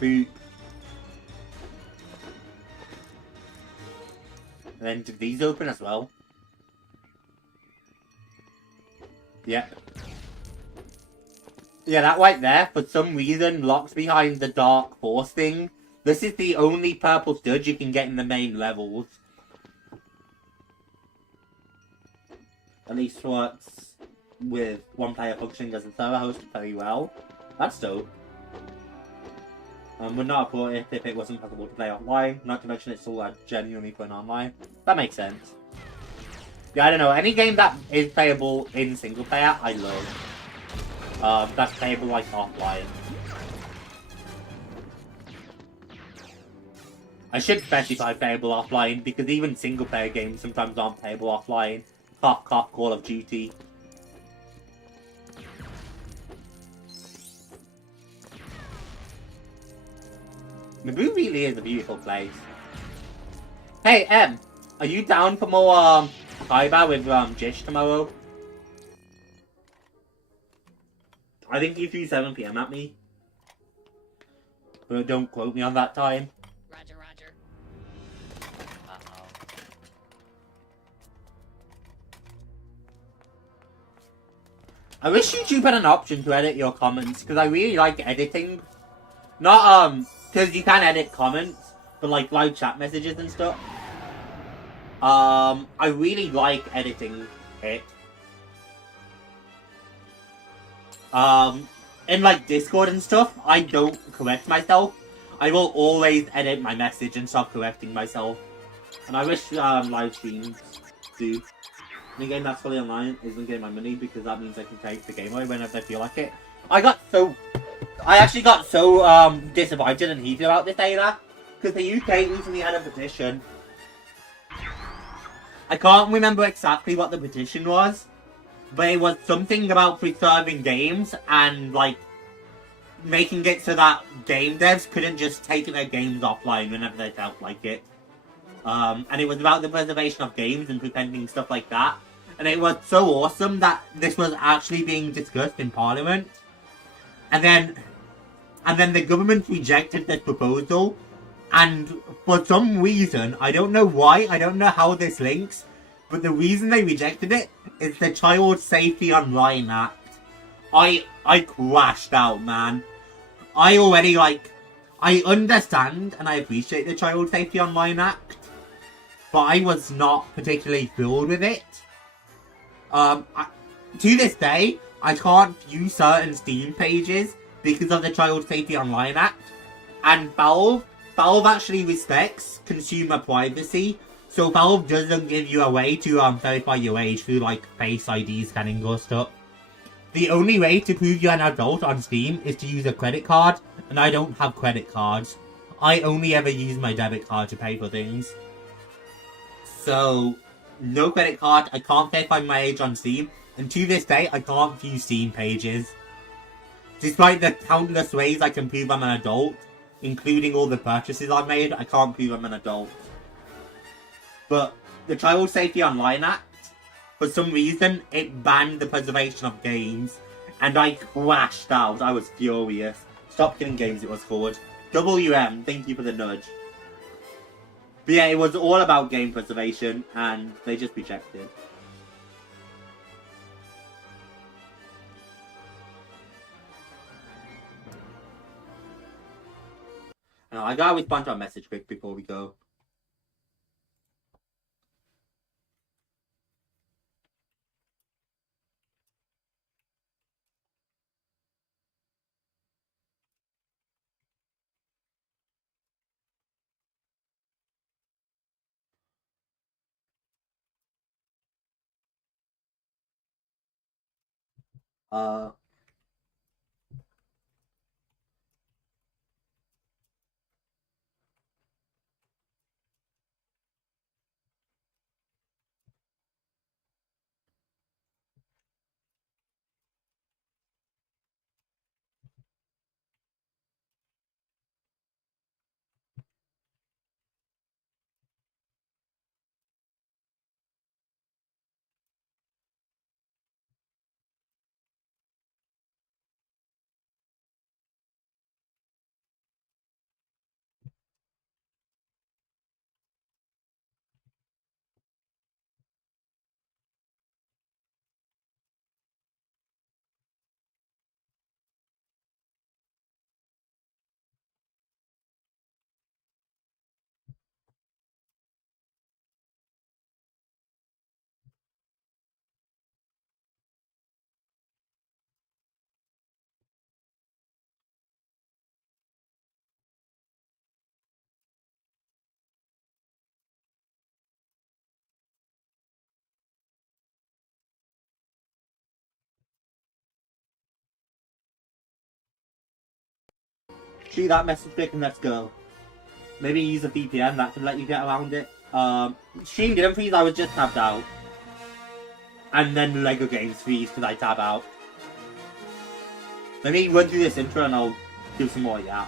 Boop. And then did these open as well? Yep. Yeah, that right there, for some reason, locks behind the Dark Force thing. This is the only purple stud you can get in the main levels. At least works with one player functioning as a server host very well. That's dope. Would not have bought it if it wasn't possible to play offline, not to mention it's all genuinely fun online. That makes sense. Yeah, I don't know, any game that is playable in single player, I love. That's playable like offline. I should specify playable offline, because even single player games sometimes aren't playable offline. Cough, cough, Call of Duty. Naboo really is a beautiful place. Hey, Em, are you down for more Kaiba with Jish tomorrow? I think you threw 7 PM at me. But don't quote me on that time. Roger, roger. Uh-oh. I wish YouTube had an option to edit your comments, because I really like editing. Not, because you can edit comments, but like live chat messages and stuff. I really like editing it. In like Discord and stuff, I don't correct myself. I will always edit my message and stop correcting myself. And I wish live streams do. Any game that's fully online isn't getting my money because that means I can take the game away whenever I feel like it. I actually got so disappointed and heated about this data because the UK recently had a petition. I can't remember exactly what the petition was, but it was something about preserving games and like making it so that game devs couldn't just take their games offline whenever they felt like it. And it was about the preservation of games and preventing stuff like that. And it was so awesome that this was actually being discussed in Parliament. And then the government rejected this proposal. And for some reason, I don't know why, I don't know how this links, but the reason they rejected it is the Child Safety Online Act. I crashed out, man. I already, I understand and I appreciate the Child Safety Online Act, but I was not particularly thrilled with it. To this day, I can't view certain Steam pages because of the Child Safety Online Act, and Valve actually respects consumer privacy, so Valve doesn't give you a way to verify your age through like Face ID scanning or stuff. The only way to prove you're an adult on Steam is to use a credit card, and I don't have credit cards. I only ever use my debit card to pay for things. So, no credit card, I can't verify my age on Steam, and to this day, I can't view Steam pages. Despite the countless ways I can prove I'm an adult, including all the purchases I've made, I can't prove I'm an adult. But the Child Safety Online Act, for some reason, it banned the preservation of games, and I crashed out. I was furious. Stop Killing Games, it was called. WM, thank you for the nudge. But yeah, it was all about game preservation, and they just rejected. I gotta respond to a message quick before we go. Shoot that message quick and let's go. Maybe use a VPN, that can let you get around it. Stream didn't freeze, I was just tabbed out. And then legogames freeze because I tab out. Let me run through this intro and I'll do some more, yeah.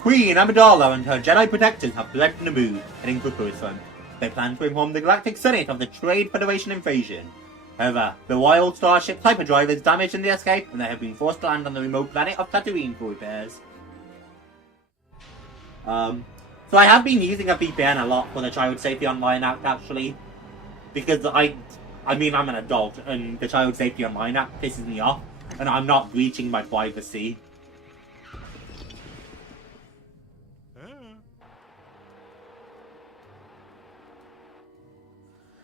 Queen Amidala and her Jedi protectors have fled from Naboo, heading for Coruscant. They plan to inform the Galactic Senate of the Trade Federation invasion. However, the wild starship hyperdrive is damaged in the escape, and they have been forced to land on the remote planet of Tatooine for repairs. So I have been using a VPN a lot for the Child Safety Online app, actually. Because I mean, I'm an adult, and the Child Safety Online app pisses me off, and I'm not breaching my privacy.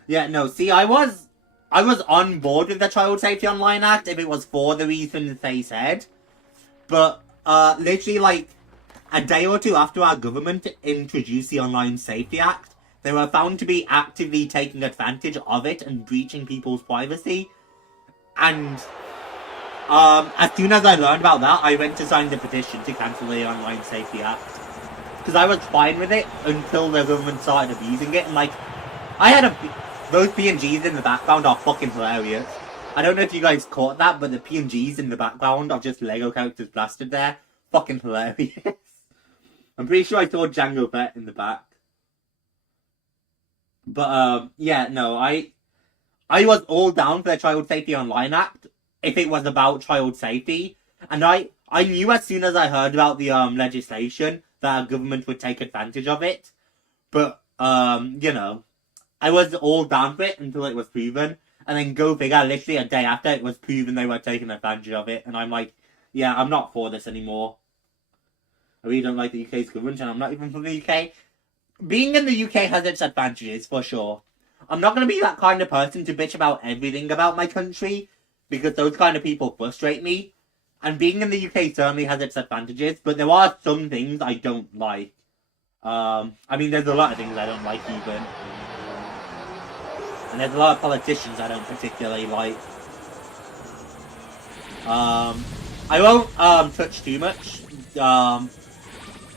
Yeah, no, see, I was on board with the Child Safety Online Act if it was for the reasons they said. But, literally, like, a day or two after our government introduced the Online Safety Act, they were found to be actively taking advantage of it and breaching people's privacy. And, as soon as I learned about that, I went to sign the petition to cancel the Online Safety Act. Because I was fine with it until the government started abusing it, and, like, those PNGs in the background are fucking hilarious. I don't know if you guys caught that, but the PNGs in the background are just Lego characters blasted there. Fucking hilarious. I'm pretty sure I saw Jango Fett in the back. But, yeah, no, I was all down for the Child Safety Online Act if it was about child safety. And I knew as soon as I heard about the, legislation that our government would take advantage of it. But, you know, I was all down for it until it was proven. And then go figure, literally a day after it was proven they were taking advantage of it. And I'm like, yeah, I'm not for this anymore. I really don't like the UK's government, and I'm not even from the UK. Being in the UK has its advantages, for sure. I'm not going to be that kind of person to bitch about everything about my country, because those kind of people frustrate me. And being in the UK certainly has its advantages, but there are some things I don't like. I mean, there's a lot of things I don't like, even. And there's a lot of politicians I don't particularly like. I won't touch too much.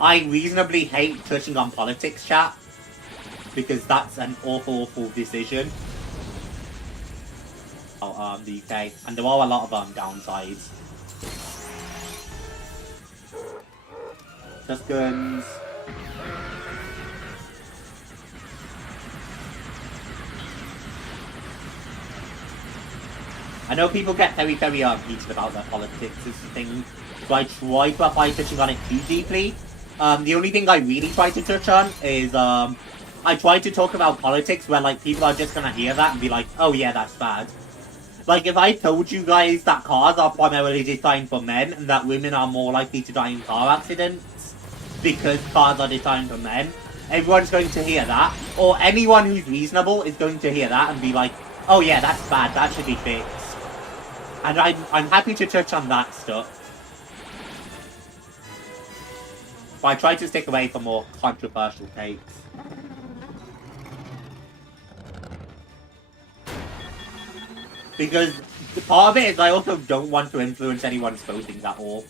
I reasonably hate touching on politics, chat, because that's an awful decision. The UK, and there are a lot of downsides. Just guns. I know people get very heated about their politics and things, so I try to avoid touching on it too deeply. The only thing I really try to touch on is, I try to talk about politics where, like, people are just gonna hear that and be like, oh yeah, that's bad. Like, if I told you guys that cars are primarily designed for men and that women are more likely to die in car accidents because cars are designed for men, everyone's going to hear that. Or anyone who's reasonable is going to hear that and be like, oh yeah, that's bad, that should be fixed. And I'm happy to touch on that stuff. But I try to stick away from more controversial takes. Because part of it is I also don't want to influence anyone's voting at all.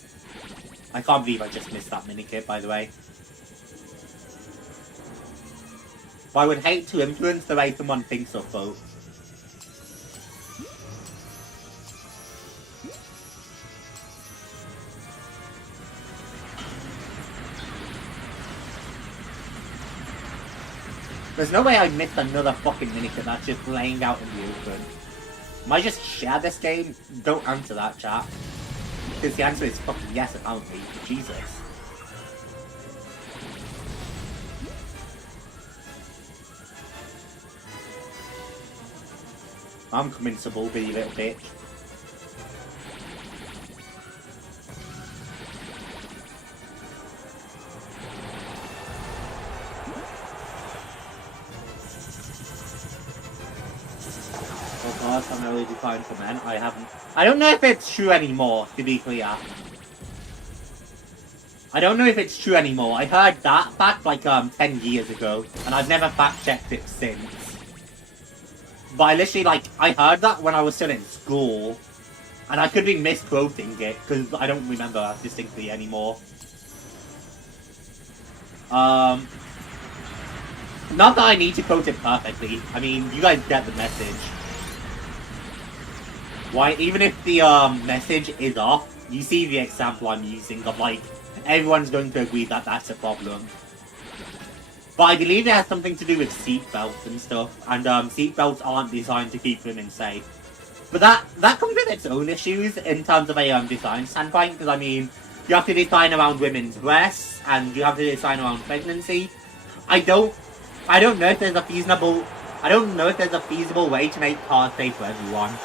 I can't believe I just missed that minikit, by the way. But I would hate to influence the way someone thinks or votes. There's no way I missed another fucking minikit that's just laying out in the open. Am I just share this game? Don't answer that, chat. Because the answer is fucking yes, apparently. Jesus. I'm coming to Bulby, you little bitch. I'm really defined for men. I don't know if it's true anymore, to be clear. I don't know if it's true anymore. I heard that fact like 10 years ago, and I've never fact checked it since. But I literally I heard that when I was still in school, and I could be misquoting it because I don't remember distinctly anymore. Not that I need to quote it perfectly. I mean, you guys get the message. Why, even if the message is off, you see the example I'm using of everyone's going to agree that that's a problem. But I believe it has something to do with seatbelts and stuff, and seatbelts aren't designed to keep women safe. But that comes with its own issues in terms of a design standpoint, because I mean, you have to design around women's breasts, and you have to design around pregnancy. I don't know if there's a feasible way to make cars safe for everyone.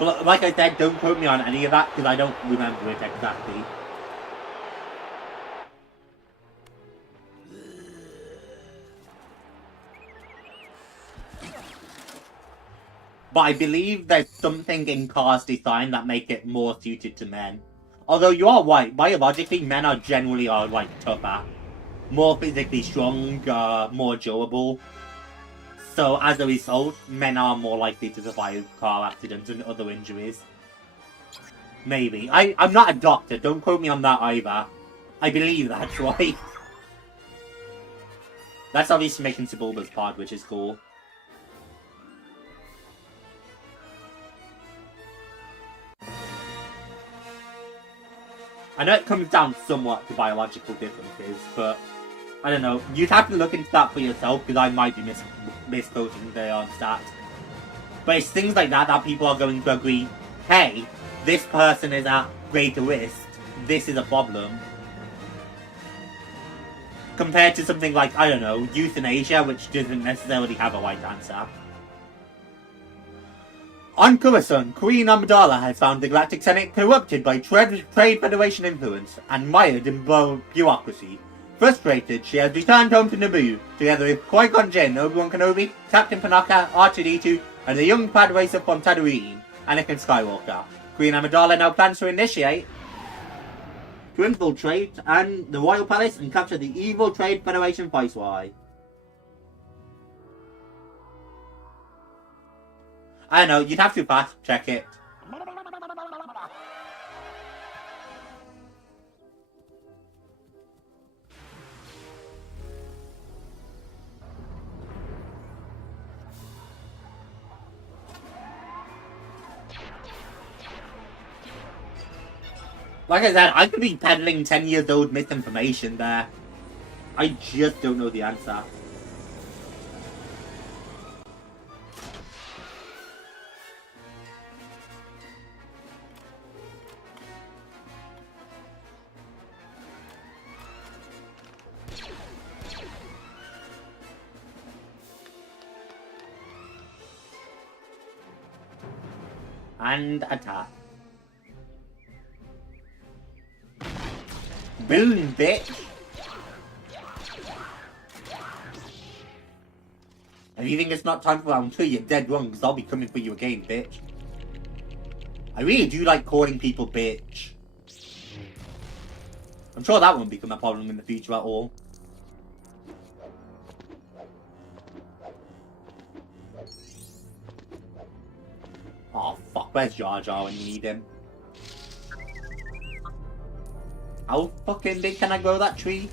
But like I said, don't quote me on any of that, because I don't remember it exactly. But I believe there's something in cars design that make it more suited to men. Although you are right, biologically, men are generally tougher. More physically strong, more durable. So as a result, men are more likely to survive car accidents and other injuries. Maybe. I'm not a doctor, don't quote me on that either. I believe that's right. That's obviously making Sebulba's part, which is cool. I know it comes down somewhat to biological differences, but I don't know. You'd have to look into that for yourself, because I might be misquoting the stats. But it's things like that that people are going to agree, hey, this person is at greater risk, this is a problem. Compared to something like, I don't know, euthanasia, which doesn't necessarily have a right answer. On Coruscant, Queen Amidala has found the Galactic Senate corrupted by Trade Federation influence and mired in bureaucracy. Frustrated, she has returned home to Naboo, together with Qui-gon Jinn, Obi-Wan Kenobi, Captain Panaka, R2-D2, and the young pad racer from Tatooine, Anakin Skywalker. Queen Amidala now plans to infiltrate the Royal Palace and capture the evil Trade Federation Viceroy. I don't know, you'd have to fast check it. Like I said, I could be peddling 10 years old misinformation there. I just don't know the answer. And attack. Boom, bitch! If you think it's not time for round 2, you're dead wrong, because I'll be coming for you again, bitch. I really do like calling people bitch. I'm sure that won't become a problem in the future at all. Oh fuck, where's Jar Jar when you need him? How fucking big can I grow that tree?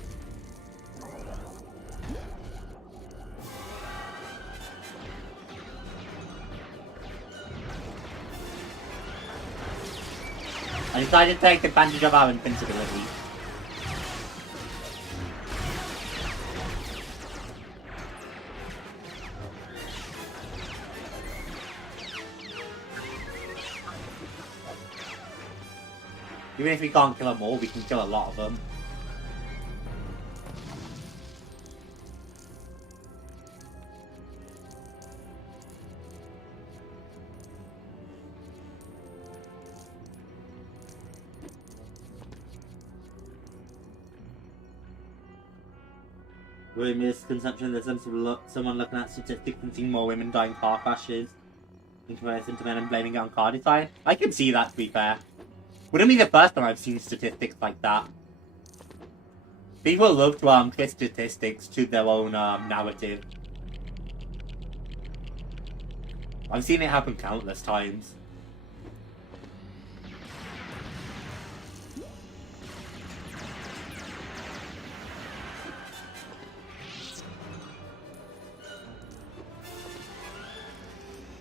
I decided to take advantage of our invincibility. Even if we can't kill them all, we can kill a lot of them. Really misconception that someone looking at statistics and seeing more women die in car crashes in comparison to men and blaming it on car design. I can see that, to be fair. Wouldn't be the first time I've seen statistics like that. People love to twist statistics to their own narrative. I've seen it happen countless times.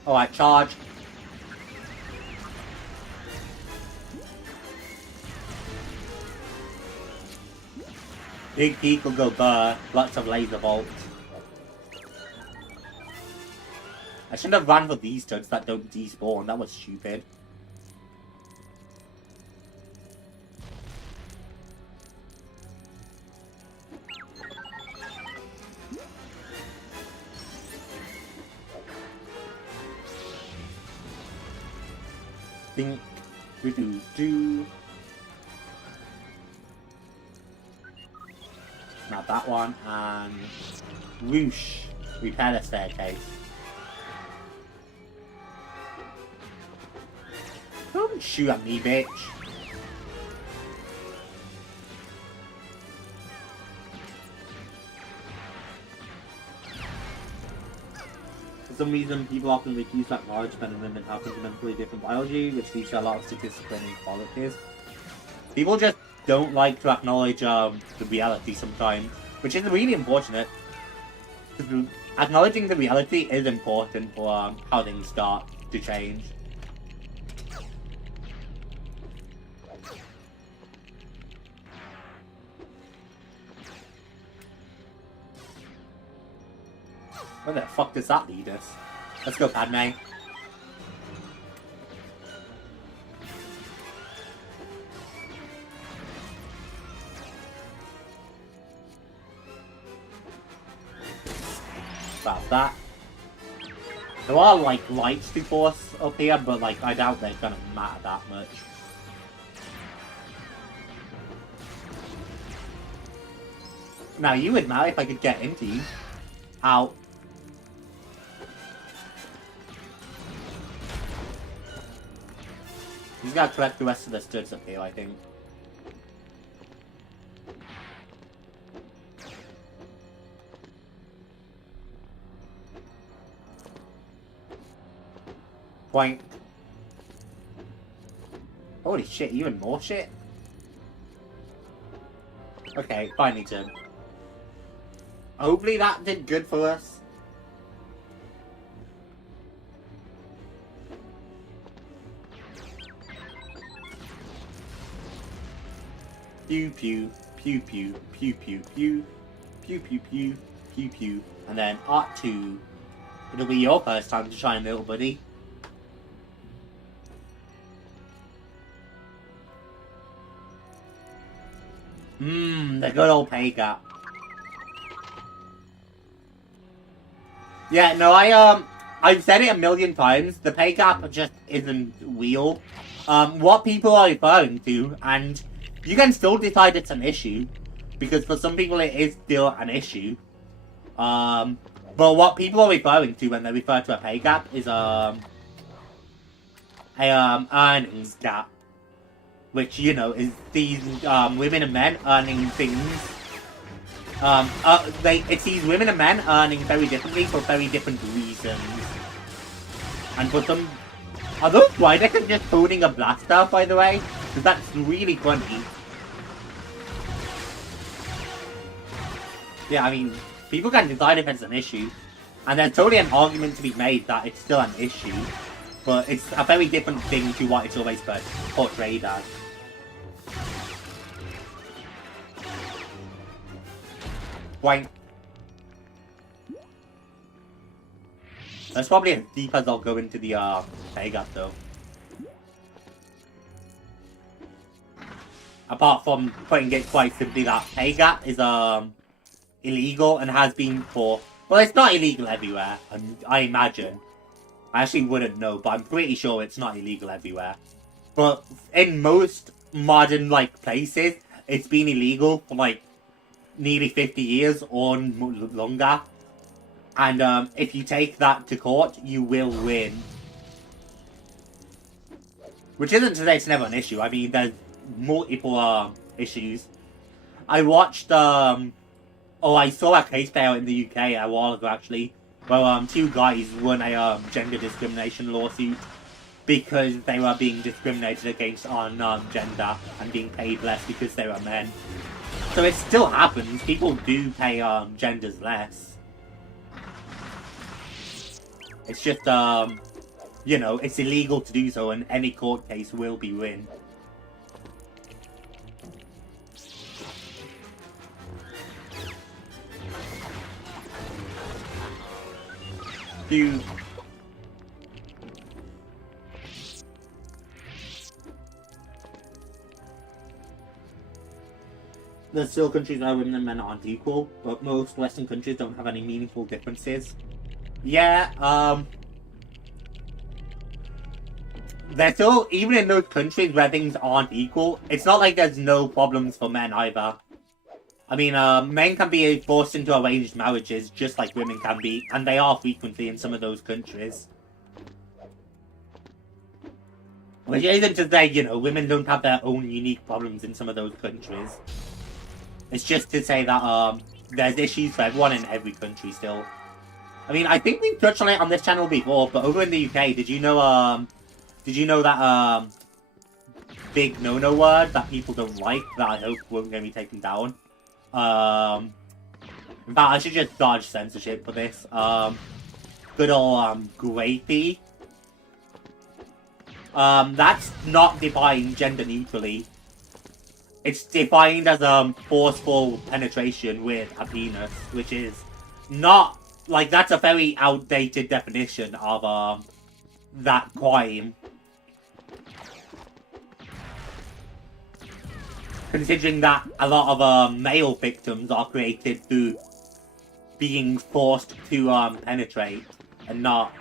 Alright, charge. Big Peak will go burr. Lots of laser bolts. I shouldn't have ran for these turds that don't despawn. That was stupid. Think. Do. Now that one, and whoosh, repair the staircase. Don't shoot at me, bitch. For some reason, people often refuse to acknowledge men and women have fundamentally different biology, which leads to a lot of statistical inequalities. People just don't like to acknowledge the reality sometimes, which is really unfortunate. Acknowledging the reality is important for how things start to change. Where the fuck does that lead us? Let's go, Padme. About that. There are like lights to force up here, but like I doubt they're gonna matter that much. Now you would matter if I could get into you. Out. He's gotta collect the rest of the studs up here, I think. Point. Holy shit, even more shit? Okay, finally turn. Hopefully that did good for us. Pew pew, pew pew, pew pew pew, pew pew pew, pew pew, and then Art 2. It'll be your first time to shine, little buddy. The good old pay gap. Yeah, no, I've said it a million times. The pay gap just isn't real. What people are referring to, and you can still decide it's an issue, because for some people it is still an issue. But what people are referring to when they refer to a pay gap is earnings gap, which, you know, is these women and men earning things. It's these women and men earning very differently for very different reasons. And for some... Are those Riders just holding a blaster, by the way? Because that's really funny. Yeah, I mean, people can decide if it's an issue. And there's totally an argument to be made that it's still an issue. But it's a very different thing to what it's always portrayed as. Wait. That's probably as deep as I'll go into the pay gap though. Apart from putting it quite simply that pay gap is illegal and has been for... Well, it's not illegal everywhere, and I imagine. I actually wouldn't know, but I'm pretty sure it's not illegal everywhere. But in most modern like places, it's been illegal for like nearly 50 years or longer. And if you take that to court, you will win. Which isn't to say it's never an issue. I mean, there's multiple issues. I watched, I saw a case play out in the UK a while ago, actually, where two guys won a gender discrimination lawsuit because they were being discriminated against on gender and being paid less because they were men. So it still happens. People do pay genders less. It's just, you know, it's illegal to do so, and any court case will be win. to... There's still countries where women and men aren't equal, but most Western countries don't have any meaningful differences. Yeah, there's still, even in those countries where things aren't equal, it's not like there's no problems for men either. I mean, men can be forced into arranged marriages just like women can be, and they are frequently in some of those countries. Which isn't to say, you know, women don't have their own unique problems in some of those countries. It's just to say that, there's issues for everyone in every country still. I mean, I think we've touched on it on this channel before, but over in the UK, did you know that, big no-no word that people don't like, that I hope won't get me taken down? In fact, I should just dodge censorship for this. Good old, grapey. That's not defined gender neutrally. It's defined as, forceful penetration with a penis, which is not, like, that's a very outdated definition of, that crime. Considering that a lot of, male victims are created through being forced to, penetrate, and not,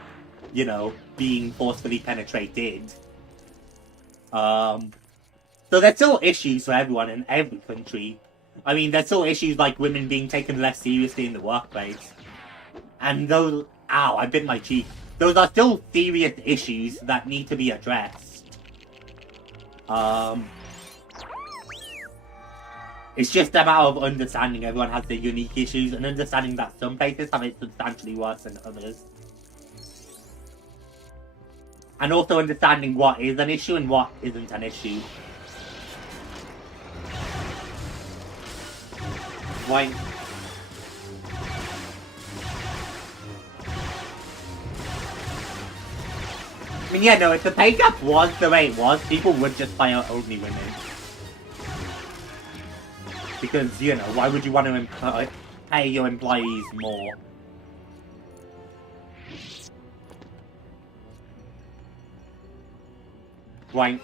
you know, being forcefully penetrated. So there's still issues for everyone in every country. I mean, there's still issues like women being taken less seriously in the workplace. And those... Ow, I bit my cheek. Those are still serious issues that need to be addressed. It's just a matter of understanding everyone has their unique issues and understanding that some places have it substantially worse than others. And also understanding what is an issue and what isn't an issue. Like... I mean, yeah, no, if the pay gap was the way it was, people would just hire only women. Because, you know, why would you want to pay your employees more? Right.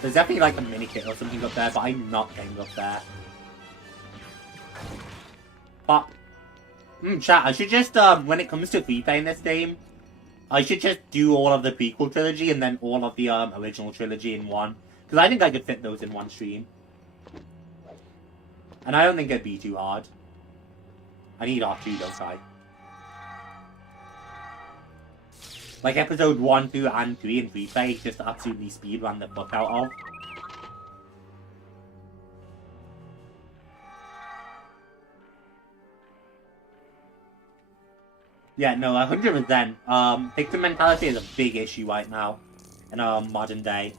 There's definitely like a minikit or something up there, but I'm not getting up there. But, chat, I should just, when it comes to free play in this game, I should just do all of the prequel trilogy and then all of the, original trilogy in one. Because I think I could fit those in one stream. And I don't think it'd be too hard. I need R2, don't I? Like, episode 1, 2, and 3 in free play, just absolutely speedrun the fuck out of. Yeah, no, 100%. Victim mentality is a big issue right now in modern day.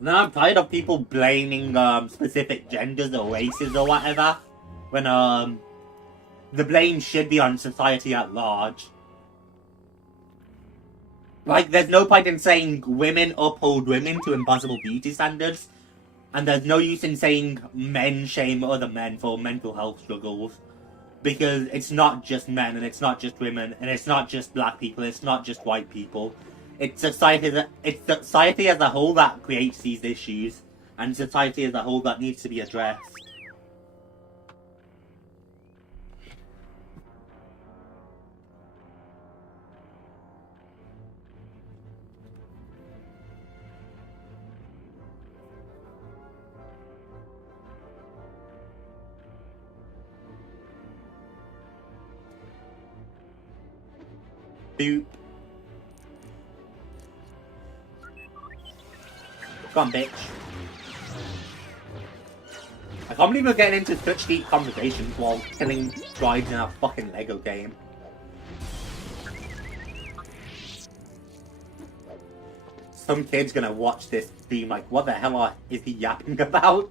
And then I'm tired of people blaming specific genders or races or whatever, when the blame should be on society at large. Like, there's no point in saying women uphold women to impossible beauty standards. And there's no use in saying men shame other men for mental health struggles. Because it's not just men, and it's not just women, and it's not just black people, it's not just white people. It's society as a whole that creates these issues. And society as a whole that needs to be addressed. Boop. Come on, bitch. I can't believe we're getting into such deep conversations while killing droids in a fucking Lego game. Some kid's gonna watch this stream like, what the hell is he yapping about?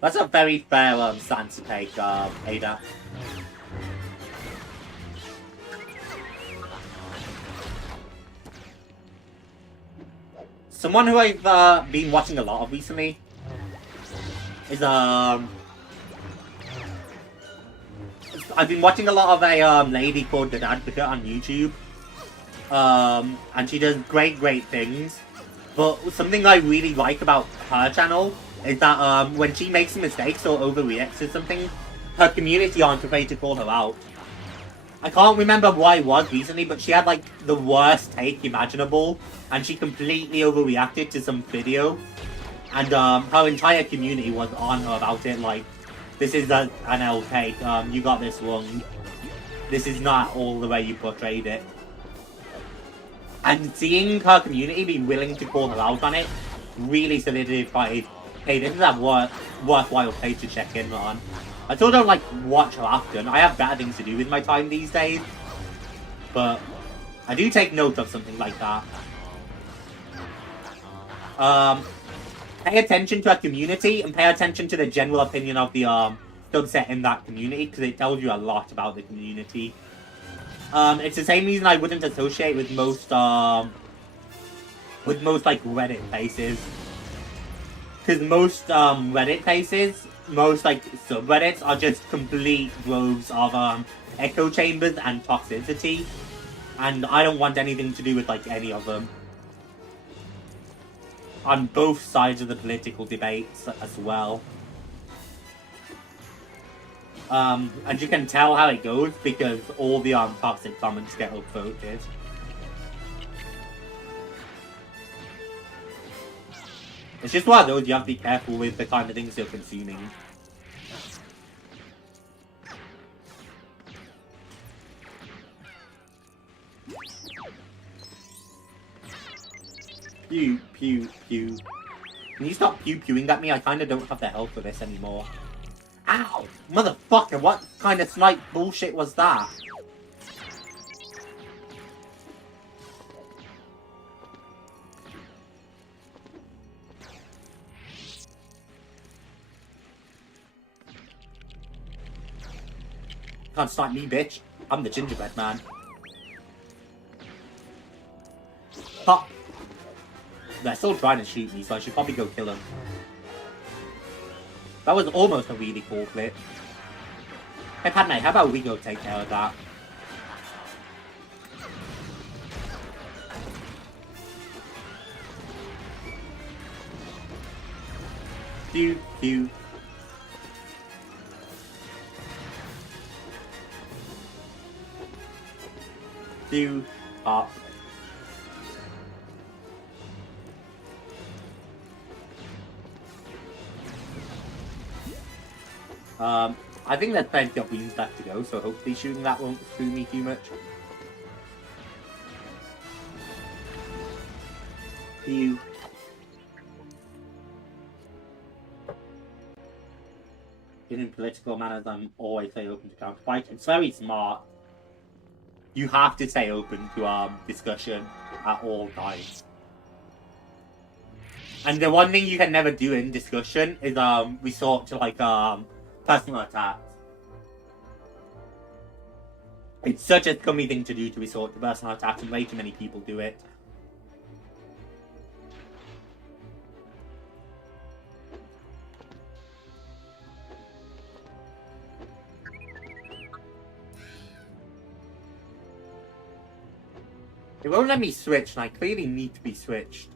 That's a very fair stance to take, Ada. Someone who I've been watching a lot of recently is I've been watching a lot of a lady called The Advocate on YouTube. And she does great things. But something I really like about her channel is that when she makes mistakes or overreacts to something, her community aren't afraid to call her out. I can't remember what it was recently, but she had like the worst take imaginable, and she completely overreacted to some video, and her entire community was on her about it, like, this is an L take, you got this wrong, this is not all the way you portrayed it. And seeing her community be willing to call her out on it really solidified, hey, this is a worthwhile place to check in on. I still don't like watch her often. I have better things to do with my time these days. But I do take note of something like that. Pay attention to a community and pay attention to the general opinion of the subset in that community, because it tells you a lot about the community. It's the same reason I wouldn't associate with most like Reddit places. Because most Reddit places, most like subreddits are just complete groves of echo chambers and toxicity, and I don't want anything to do with like any of them. On both sides of the political debates as well. And you can tell how it goes because all the toxic comments get upvoted. It's just one of those, you have to be careful with the kind of things you're consuming. Pew, pew, pew. Can you stop pew-pewing at me? I kinda don't have the health for this anymore. Ow! Motherfucker, what kind of snipe bullshit was that? Can't snipe me, bitch. I'm the gingerbread man. Pop! They're still trying to shoot me, so I should probably go kill them. That was almost a really cool clip. Hey Padme, how about we go take care of that? Pew, pew. Pew, pop. I think there's plenty of beams left to go, so hopefully shooting that won't screw me too much. Pew. In political manners, I'm always stay open to counterfight. It's very smart. You have to stay open to discussion at all times. And the one thing you can never do in discussion is resort to like personal attacks. It's such a scummy thing to do, to resort to personal attacks, and way too many people do it. It won't let me switch, and I clearly need to be switched.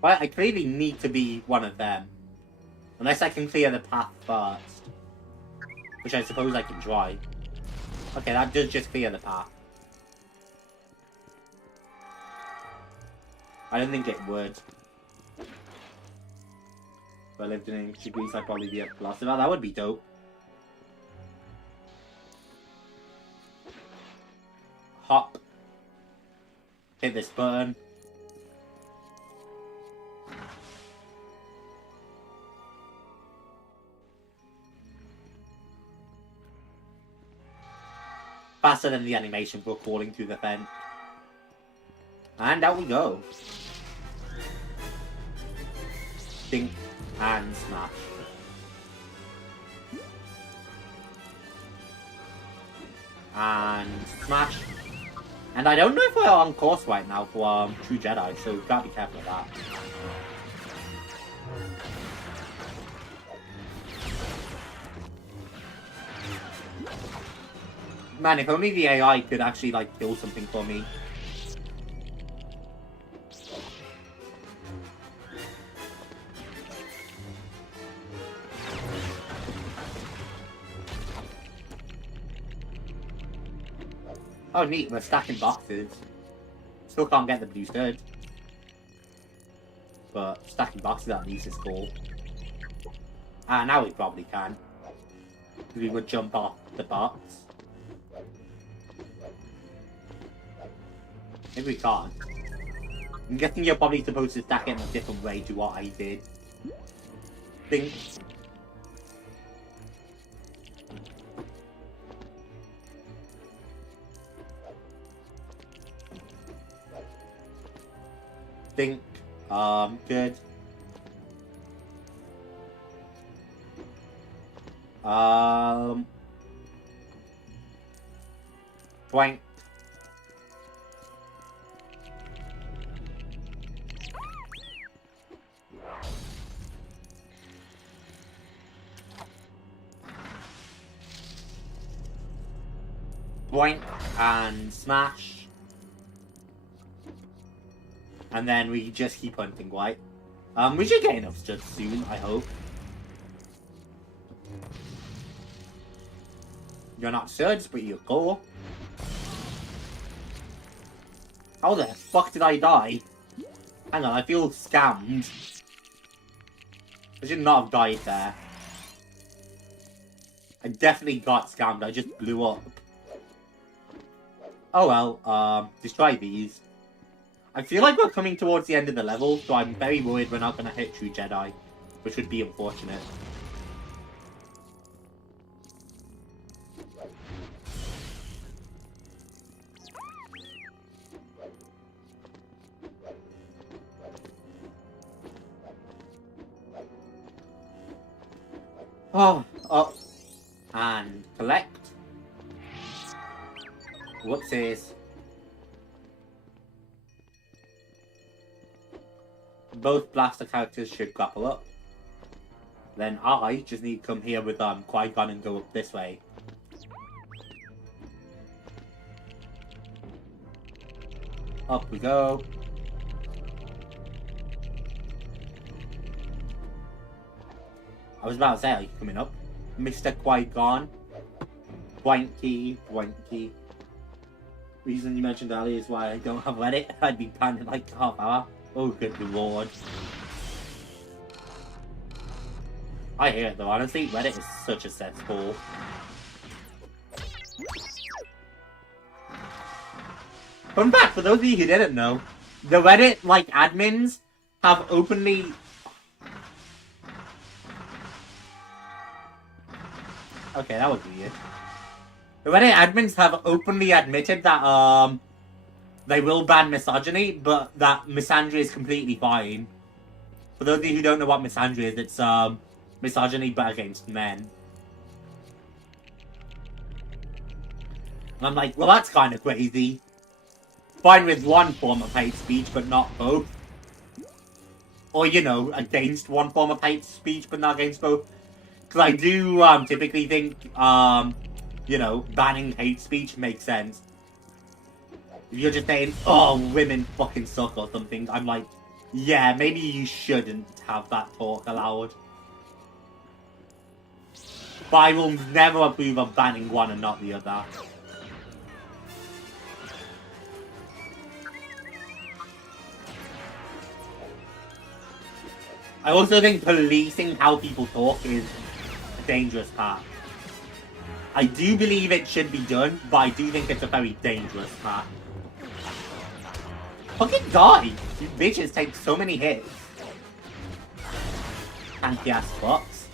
But I clearly need to be one of them. Unless I can clear the path first. Which I suppose I can try. Okay, that does just clear the path. I don't think it would. If I lived in ancient Greece, I'd probably be a philosopher. That would be dope. Hop. hit this button. Faster than the animation for crawling through the vent. And out we go. Think and smash. And smash. And I don't know if we're on course right now for True Jedi, so we've got to be careful of that. Man, if only the AI could actually, like, kill something for me. Oh, neat, we're stacking boxes. Still can't get the blue stud. But stacking boxes at least is cool. Ah, now we probably can. We would jump off the box. Maybe we can't. I'm guessing you're probably supposed to stack it in a different way to what I did. Think. Good. Blank. Boink and smash. And then we just keep hunting white. We should get enough studs soon, I hope. You're not studs, but you're cool. How the fuck did I die? Hang on, I feel scammed. I should not have died there. I definitely got scammed, I just blew up. Oh well, destroy these. I feel like we're coming towards the end of the level, so I'm very worried we're not going to hit True Jedi, which would be unfortunate. Oh, up and collect. Whoopsies. Both blaster characters should grapple up. Then I just need to come here with Qui-gon and go up this way. Up we go. I was about to say, are you coming up? Mr. Qui-gon. Boinky, boinky. Reason you mentioned earlier is why I don't have Reddit. I'd be banned in like half hour. Oh, good lord. I hear it though, honestly. Reddit is such a cesspool. Fun fact, for those of you who didn't know, the Reddit, like, admins have openly... Okay, that was weird. The Reddit admins have openly admitted that, they will ban misogyny, but that misandry is completely fine. For those of you who don't know what misandry is, it's misogyny but against men. And I'm like, well, that's kind of crazy. Fine with one form of hate speech, but not both. Or, you know, against one form of hate speech, but not against both. Because I do typically think, you know, banning hate speech makes sense. If you're just saying, oh, women fucking suck or something, I'm like, yeah, maybe you shouldn't have that talk allowed. But I will never approve of banning one and not the other. I also think policing how people talk is a dangerous path. I do believe it should be done, but I do think it's a very dangerous path. Fucking die! You bitches take so many hits. Tanky ass fucks.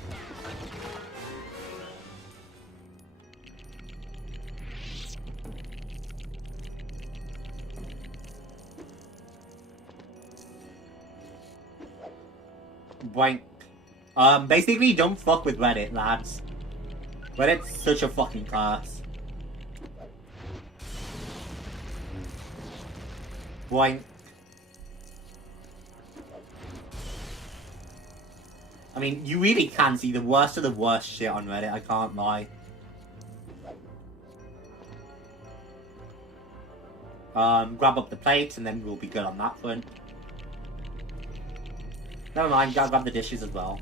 Boink. Basically, don't fuck with Reddit, lads. Reddit's such a fucking class. Boink. I mean, you really can see the worst of the worst shit on Reddit, I can't lie. Grab up the plates and then we'll be good on that front. Never mind, gotta grab the dishes as well.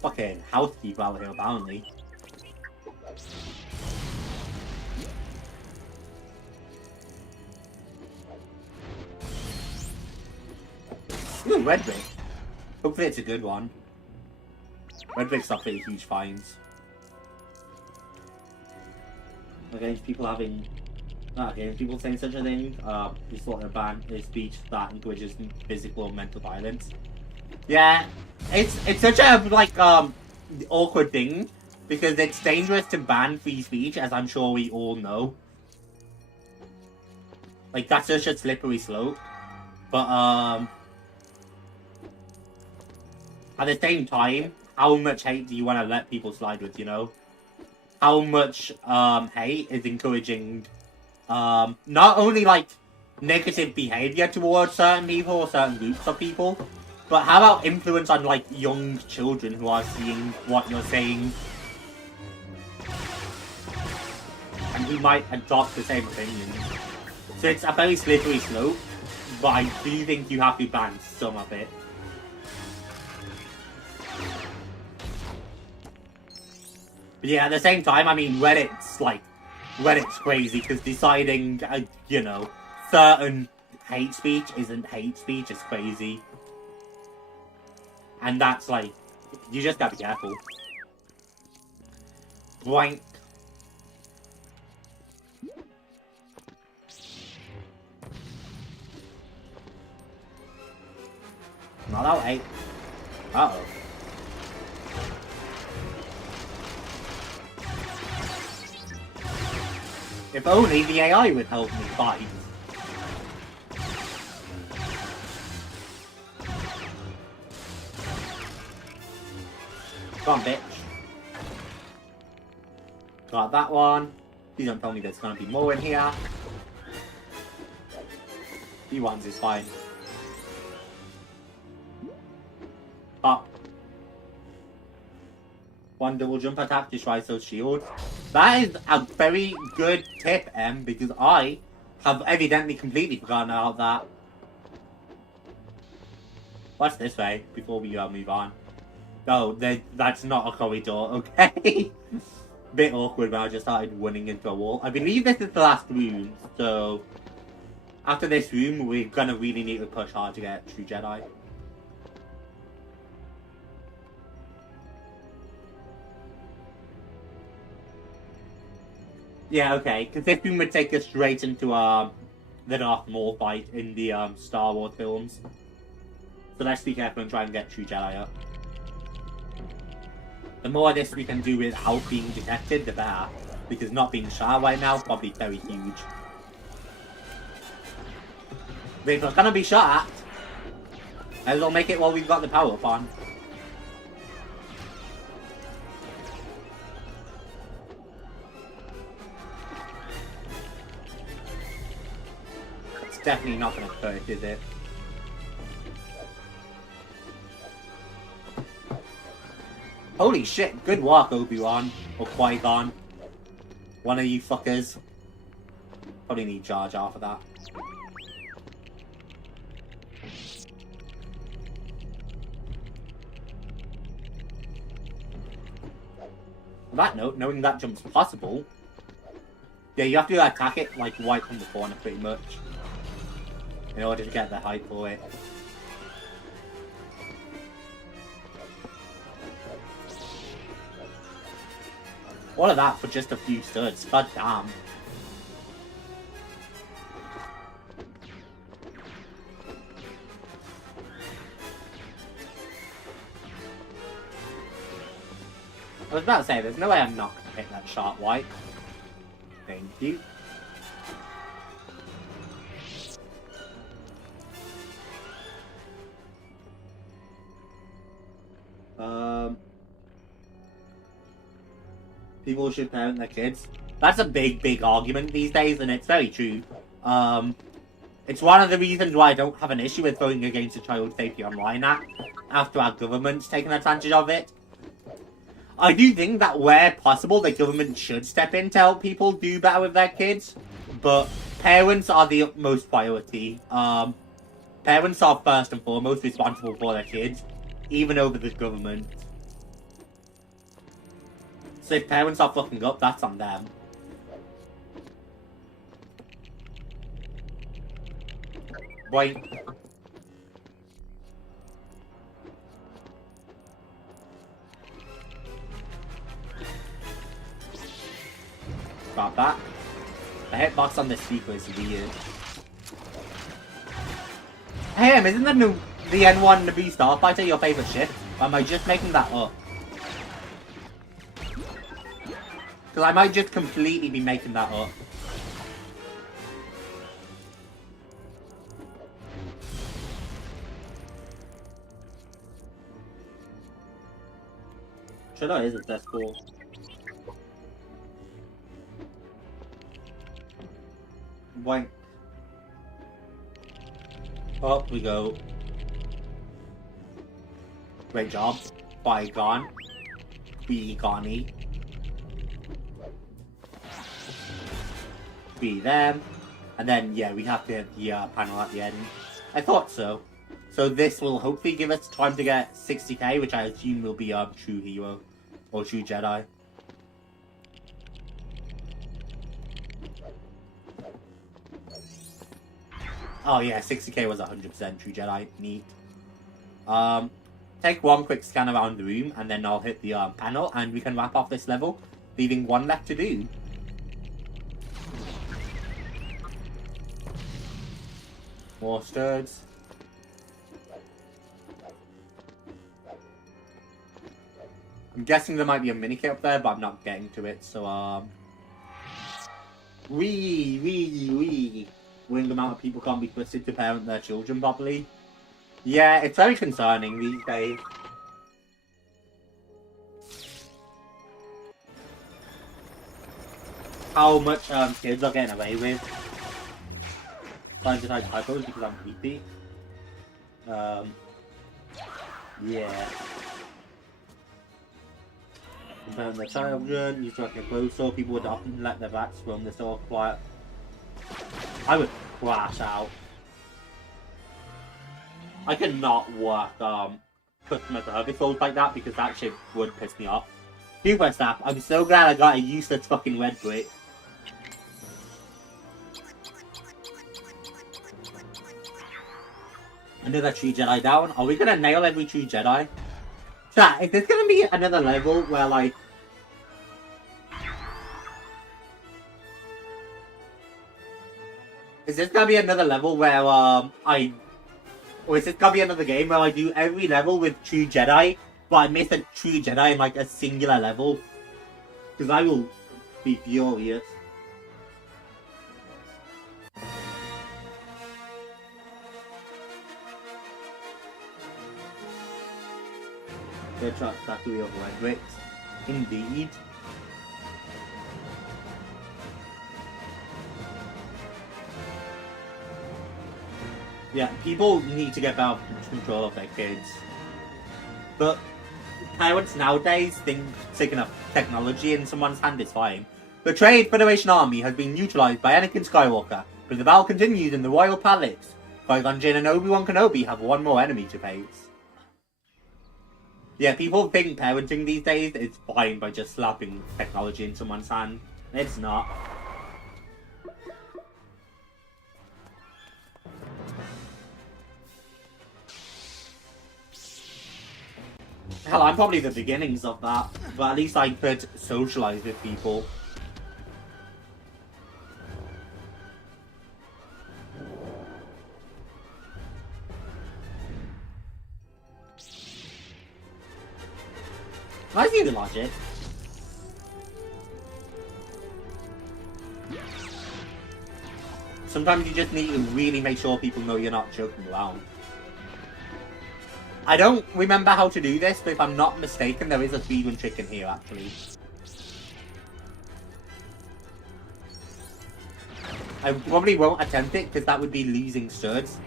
Fucking housekeeper out here, apparently. Ooh, red brick. Hopefully it's a good one. Red bricks are pretty huge finds. Against people having... against people saying such a thing, we sort of ban a speech that encourages physical or mental violence. Yeah, it's such a, like, awkward thing, because it's dangerous to ban free speech, as I'm sure we all know. Like, that's such a slippery slope. But, at the same time, how much hate do you want to let people slide with, you know? How much, hate is encouraging, not only, like, negative behavior towards certain people or certain groups of people, but how about influence on, like, young children who are seeing what you're saying and who might adopt the same opinion. So it's a very slippery slope, but I do think you have to ban some of it. But yeah, at the same time, I mean, Reddit's crazy, because deciding, you know, certain hate speech isn't hate speech is crazy. And that's, like, you just gotta be careful. Boink. Not that way. Uh-oh. If only the AI would help me fight. Come on, bitch. Got that one. Please don't tell me there's gonna be more in here. B1s is fine. Up. One double jump attack destroys those shields. That is a very good tip, Em, because I have evidently completely forgotten about that. What's this way before we move on? Oh, that's not a corridor, okay? Bit awkward when I just started running into a wall. I believe this is the last room, so after this room, we're gonna really need to push hard to get True Jedi. Yeah, okay, because this room would take us straight into the Darth Maul fight in the Star Wars films. So let's be careful and try and get True Jedi up. The more of this we can do without being detected, the better. Because not being shot right now is probably very huge. But if we're gonna be shot at, might as well make it while we've got the power up on. It's definitely not gonna hurt, is it? Holy shit, good work, Obi-Wan. Or Qui-Gon. One of you fuckers. Probably need Jar Jar for that. On that note, knowing that jump's possible, yeah, you have to attack it like right from the corner pretty much, in order to get the height for it. All of that for just a few studs, god damn. was about to say, there's no way I'm not going to hit that sharp white. Thank you. People should parent their kids. That's a big argument these days, and it's very true. It's one of the reasons why I don't have an issue with voting against the Child Safety Online Act after our government's taken advantage of it. I do think that where possible, the government should step in to help people do better with their kids, but parents are the utmost priority. Parents are first and foremost responsible for their kids, even over the government. So if parents are fucking up, that's on them. Right. Got that. The hitbox on the speaker is weird. Hey, isn't the N1 Naboo Starfighter your favourite ship? Or am I just making that up? Because I might just completely be making that up. Jedi isn't that cool. Wait. Up we go. Great job. Qui-gon. Qui-gon-y. Be them. And then, yeah, we have to hit the panel at the end. I thought so. So this will hopefully give us time to get 60k, which I assume will be a true hero. Or true Jedi. Oh yeah, 60k was 100% true Jedi. Neat. Take one quick scan around the room, and then I'll hit the panel, and we can wrap off this level, leaving one left to do. More sturds. I'm guessing there might be a minikit up there, but I'm not getting to it, so wing amount of people can't be trusted to parent their children properly. Yeah, it's very concerning these days. How much kids are getting away with. Trying to type typos because I'm creepy. Yeah. Comparing their children, used to work clothes, so people would often let their rats roam the store quiet. I would crash out. I cannot work customer service roles like that because that shit would piss me off. Super snap, I'm so glad I got a useless fucking red brick. Another true Jedi down. Are we gonna nail every true Jedi? Chat, is this gonna be another level where like... Is this gonna be another level where or is this gonna be another game where I do every level with true Jedi, but I miss a true Jedi in like a singular level? Because I will be furious. The factory of red bricks. Indeed. Yeah, people need to get better control of their kids. But parents nowadays think taking a technology in someone's hand is fine. The Trade Federation army has been neutralized by Anakin Skywalker, but the battle continues in the Royal Palace. Qui-Gon Jinn and Obi-Wan Kenobi have one more enemy to face. Yeah, people think parenting these days is fine by just slapping technology in someone's hand. It's not. Hell, I'm probably the beginnings of that, but at least I could socialise with people. I see the logic. Sometimes you just need to really make sure people know you're not joking around. I don't remember how to do this, but if I'm not mistaken, there is a speedrun trick in here, actually. I probably won't attempt it, because that would be losing studs.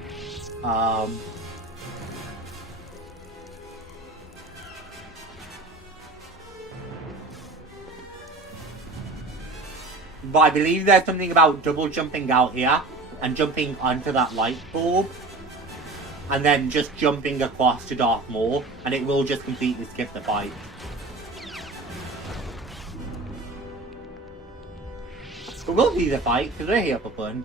But I believe there's something about double jumping out here and jumping onto that light bulb and then just jumping across to Darth Maul, and it will just completely skip the fight. But we'll see the fight, because we're here for fun.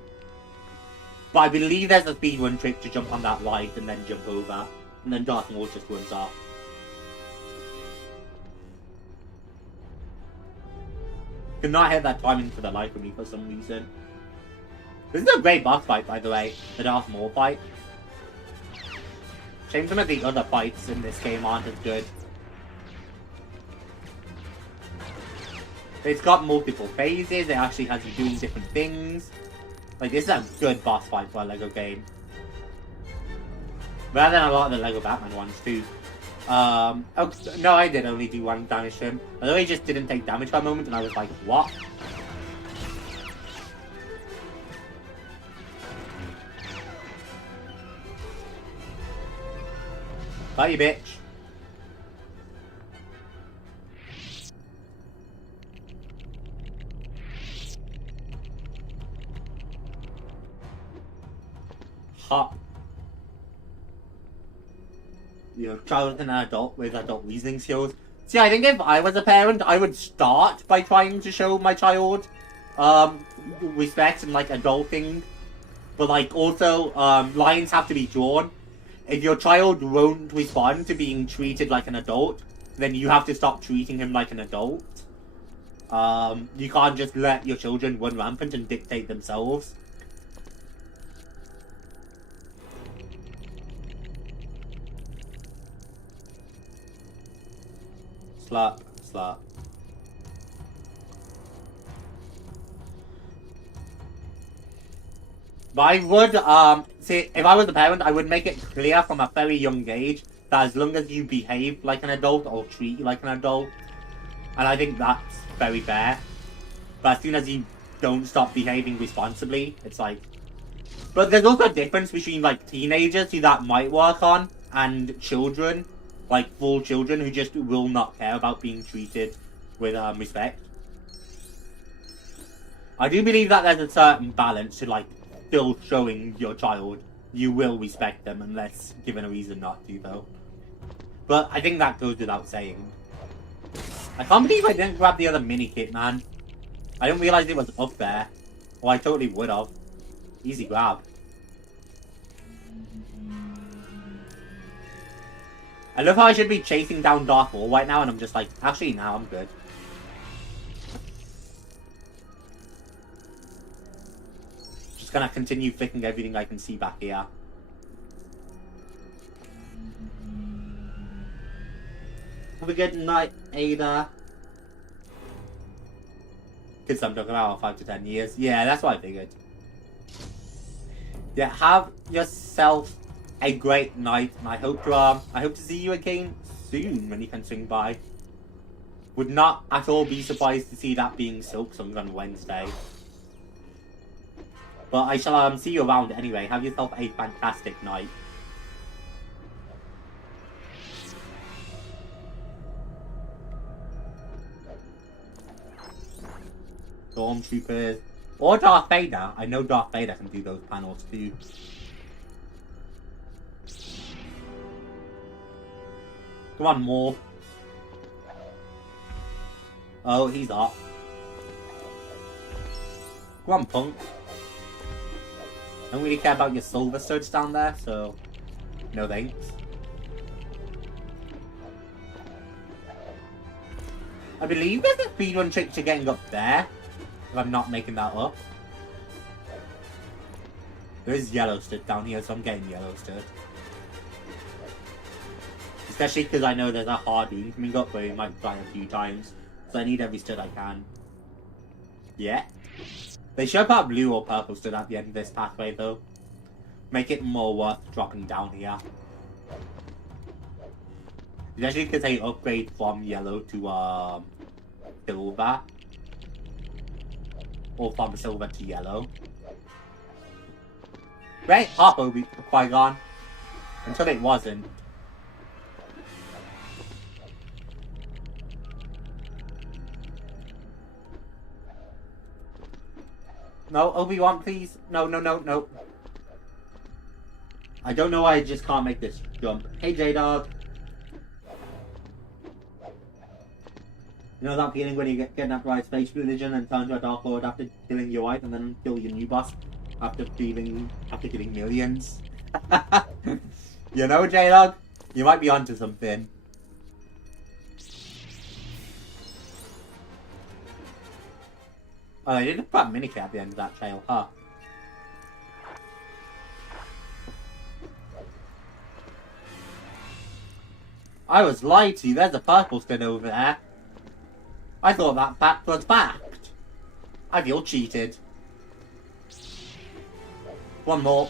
But I believe there's a speedrun trick to jump on that light and then jump over, and then Darth Maul just runs off. Could not hit that timing for the life of me for some reason. This is a great boss fight, by the way, the Darth Maul fight. Shame some of the other fights in this game aren't as good. It's got multiple phases, it actually has you doing different things. Like, this is a good boss fight for a LEGO game. Better than a lot of the LEGO Batman ones, too. Oh, no, I did only do 1 damage to him. Although he just didn't take damage for a moment, and I was like, what? Bye, you bitch. Hot. You know, child and an adult with adult reasoning skills. See, I think if I was a parent, I would start by trying to show my child respect and like adulting. But like also, lines have to be drawn. If your child won't respond to being treated like an adult, then you have to stop treating him like an adult. You can't just let your children run rampant and dictate themselves. Slap, slap. But I would, see, if I was a parent, I would make it clear from a very young age that as long as you behave like an adult or treat you like an adult, and I think that's very fair. But as soon as you don't stop behaving responsibly, it's like... But there's also a difference between, like, teenagers who that might work on, and children, like, full children who just will not care about being treated with, respect. I do believe that there's a certain balance to, like, still showing your child you will respect them unless given a reason not to, though. But I think that goes without saying. I can't believe I didn't grab the other minikit, man. I didn't realize it was up there. Well, I totally would have. Easy grab. I love how I should be chasing down Darth Maul right now, and I'm just like, actually, now I'm good. Just gonna continue flicking everything I can see back here. Have a good night, Ada. Kids I'm talking about 5 to 10 years. Yeah, that's what I figured. Yeah, have yourself a great night, and I hope to see you again soon when you can swing by. Would not at all be surprised to see that being Silksong on Wednesday. But I shall see you around anyway. Have yourself a fantastic night. Stormtroopers. Or Darth Vader. I know Darth Vader can do those panels too. Come on, Maul. Oh, he's up. Come on, punk. Don't really care about your silver studs down there, so no thanks. I believe there's a speedrun trick to getting up there, if I'm not making that up. There is yellow stud down here, so I'm getting yellow stud. Especially because I know there's a hard room coming up where you might die a few times. So I need every stud I can. Yeah. They should put blue or purple stud at the end of this pathway though. Make it more worth dropping down here. Especially because they upgrade from yellow to silver. Or from silver to yellow. Great hop, Qui-gon. Until it wasn't. No, Obi-Wan, please. No, no, no, no. I don't know why I just can't make this jump. Hey, J-Dog. You know that feeling when you get kidnapped by a space religion and turn to a Dark Lord after killing your wife and then kill your new boss after killing millions? You know, J-Dog? You might be onto something. Oh, I didn't put a minikit at the end of that trail, huh? I was lied to. There's a purple skin over there. I thought that fact was fact. I feel cheated. One more.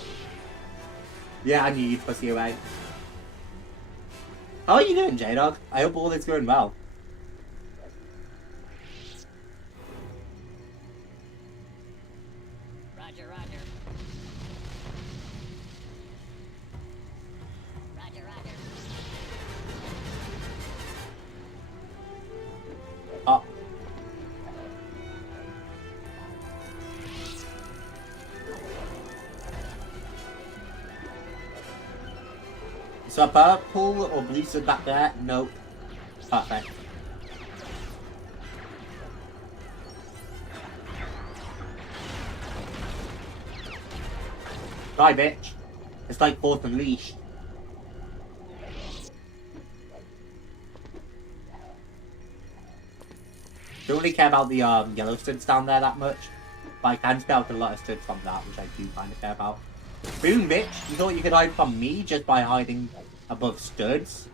Yeah, I knew you'd pussy away. How are you doing, J-Dog? I hope all is going well. Roger, roger. Roger, roger. Oh. So purple or blue stud back there? Nope. Perfect. Die, bitch. It's like Fourth Unleashed. Don't really care about the yellow studs down there that much. But I can spell out a lot of studs from that, which I do kind of care about. Boom, bitch! You thought you could hide from me just by hiding above studs?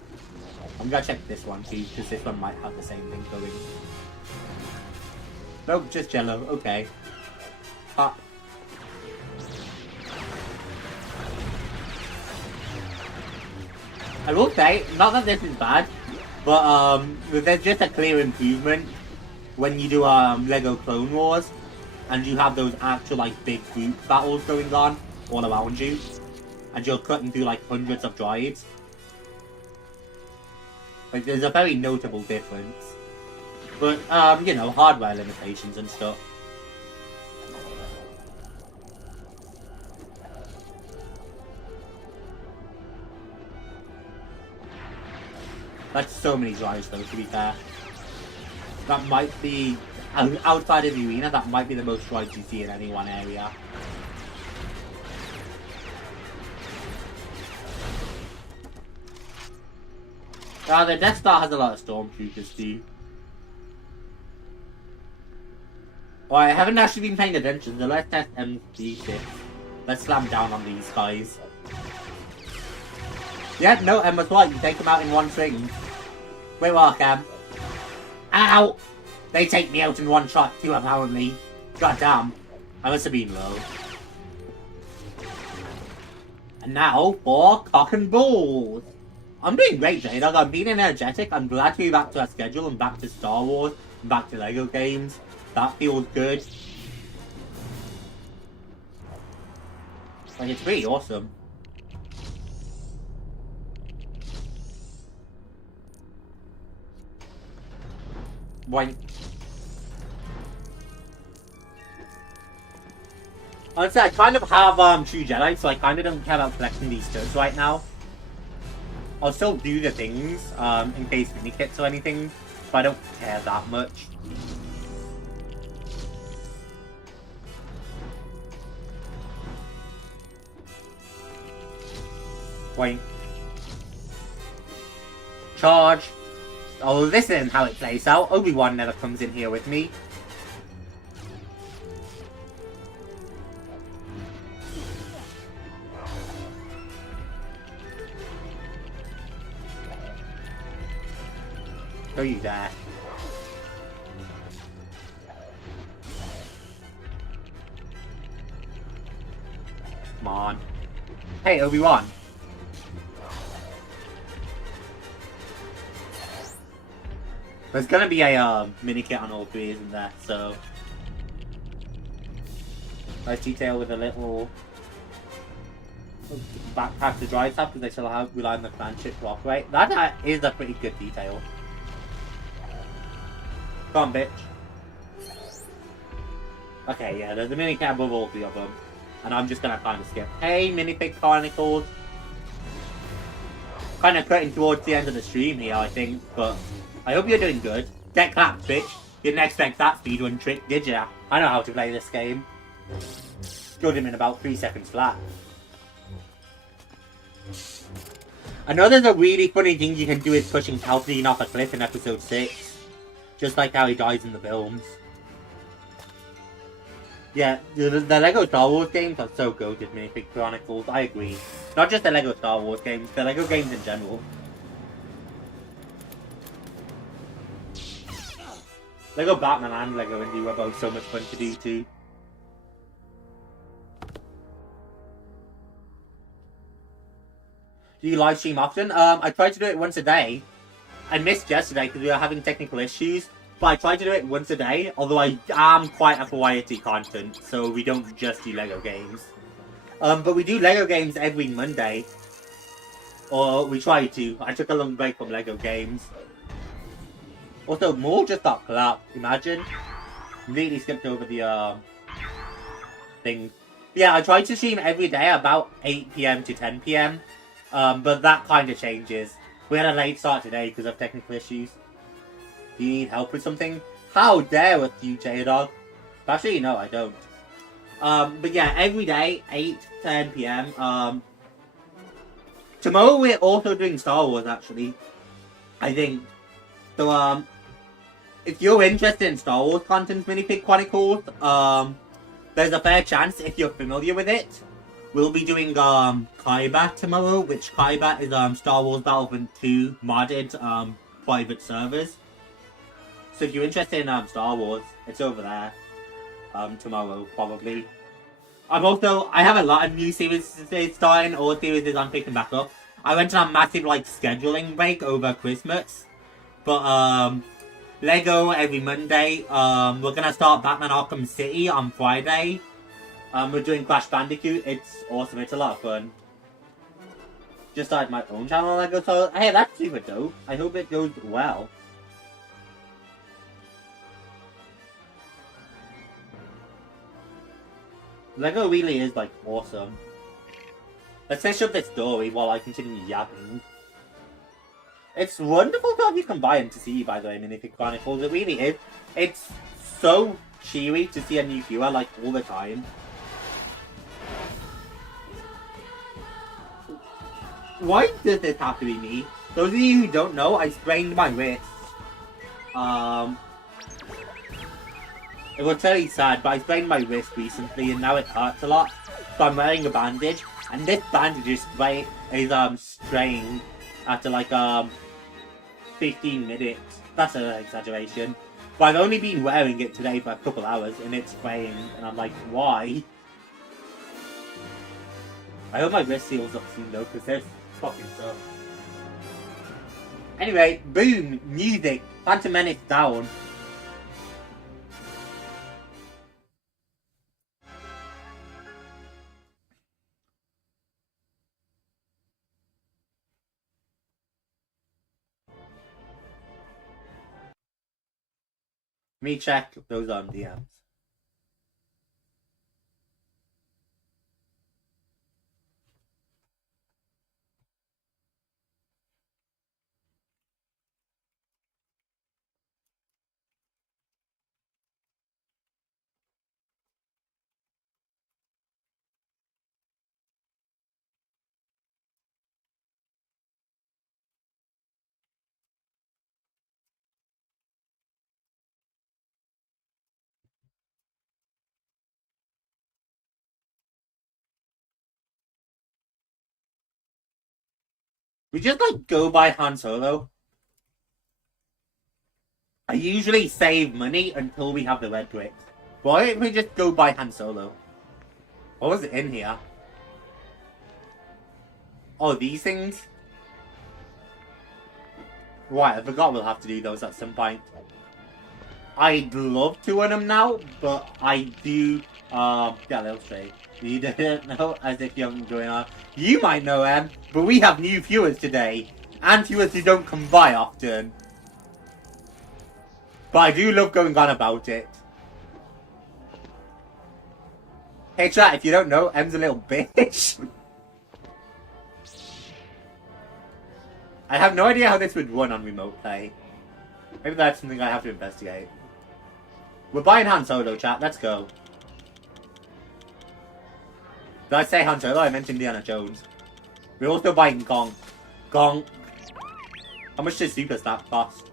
I'm gonna check this one too, because this one might have the same thing going. Nope, just yellow. Okay. Pop. I will say, not that this is bad, but there's just a clear improvement when you do Lego Clone Wars, and you have those actual like big group battles going on all around you, and you're cutting through like hundreds of droids. Like there's a very notable difference, but you know, hardware limitations and stuff. That's so many droids though, to be fair. That might be, outside of the arena, that might be the most droids you see in any one area. The Death Star has a lot of stormtroopers too. Well, I haven't actually been paying attention, so let's test MC6. Let's slam down on these guys. Yeah, no, Emma's right, you take them out in one swing. Wait, welcome. Ow! They take me out in one shot too, apparently. Goddamn. I must have been low. And now for cock and balls. I'm doing great, J-Dog. I'm being energetic. I'm glad to be back to our schedule and back to Star Wars and back to Lego games. That feels good. Like, it's pretty awesome. Boink. Honestly, I kind of have two Jedi, so I kind of don't care about collecting these studs right now. I'll still do the things in case minikits or anything, but I don't care that much. Boink. Charge. Oh, this isn't how it plays out. Obi-Wan never comes in here with me. Go you there. Come on. Hey, Obi-Wan. There's gonna be a mini kit on all three, isn't there? So nice detail with a little backpack to drive stuff because they still have rely on the clan chip to operate. That is a pretty good detail. Come on, bitch. Okay, yeah, there's a mini kit above all three of them, and I'm just gonna kind of skip. Hey, Minifig Chronicles. Kind of cutting towards the end of the stream here, I think, but I hope you're doing good. Get clapped, bitch. Didn't expect that speedrun trick, did ya? I know how to play this game. Killed him in about 3 seconds flat. I know there's a really funny thing you can do with pushing Palpatine off a cliff in episode 6. Just like how he dies in the films. Yeah, the LEGO Star Wars games are so good with Minifig Chronicles, I agree. Not just the LEGO Star Wars games, the LEGO games in general. Lego Batman and Lego Indie were both so much fun to do too. Do you live stream often? I try to do it once a day. I missed yesterday because we were having technical issues, but I try to do it once a day, although I am quite a variety content, so we don't just do Lego games. But we do Lego games every Monday. Or we try to. I took a long break from Lego games. Also, more just got clapped, imagine. Completely skipped over the thing. Yeah, I try to stream every day about 8 PM to 10 PM. But that kind of changes. We had a late start today because of technical issues. Do you need help with something? How dare with you, J-Dog? Actually, no, I don't. But yeah, every day, 8 to 10 PM. Tomorrow we're also doing Star Wars, actually. I think. So, if you're interested in Star Wars content, Minifig Chronicles, there's a fair chance, if you're familiar with it, we'll be doing Qui-gon tomorrow, which Qui-gon is Star Wars Battlefront 2 modded private servers. So if you're interested in Star Wars, it's over there tomorrow, probably. I have a lot of new series starting, all series I'm picking back up. I went on a massive scheduling break over Christmas. But Lego every Monday. We're gonna start Batman Arkham City on Friday. We're doing Crash Bandicoot. It's awesome. It's a lot of fun. Just started my own channel Lego, so hey, that's super dope. I hope it goes well. Lego really is awesome. Let's finish up this story while I continue yapping. It's wonderful to have you come by and to see you, by the way, Minifig Chronicles. It really is. It's so cheery to see a new viewer all the time. Why does this have to be me? Those of you who don't know, I sprained my wrist. It was very sad, but I sprained my wrist recently and now it hurts a lot. So I'm wearing a bandage, and this bandage is strained after 15 minutes. That's an exaggeration. But I've only been wearing it today for a couple hours and it's fraying, and I'm like, why? I hope my wrist heals up soon though, because this fucking sucks. Anyway, boom, music, Phantom Menace down. Let me check those DMs. We just go by Han Solo. I usually save money until we have the red bricks. Why don't we just go by Han Solo? What was it in here? Oh, these things? Right, I forgot we'll have to do those at some point. I'd love to win them now, but I do, get a little straight. You didn't know, as if you haven't been going on. You might know, but we have new viewers today, and viewers who don't come by often. But I do love going on about it. Hey chat, if you don't know, M's a little bitch. I have no idea how this would run on remote play. Maybe that's something I have to investigate. We're buying Han Solo, chat. Let's go. Did I say Han Solo? I meant Indiana Jones. We're also buying Gong. Gong. How much does Super Stack cost?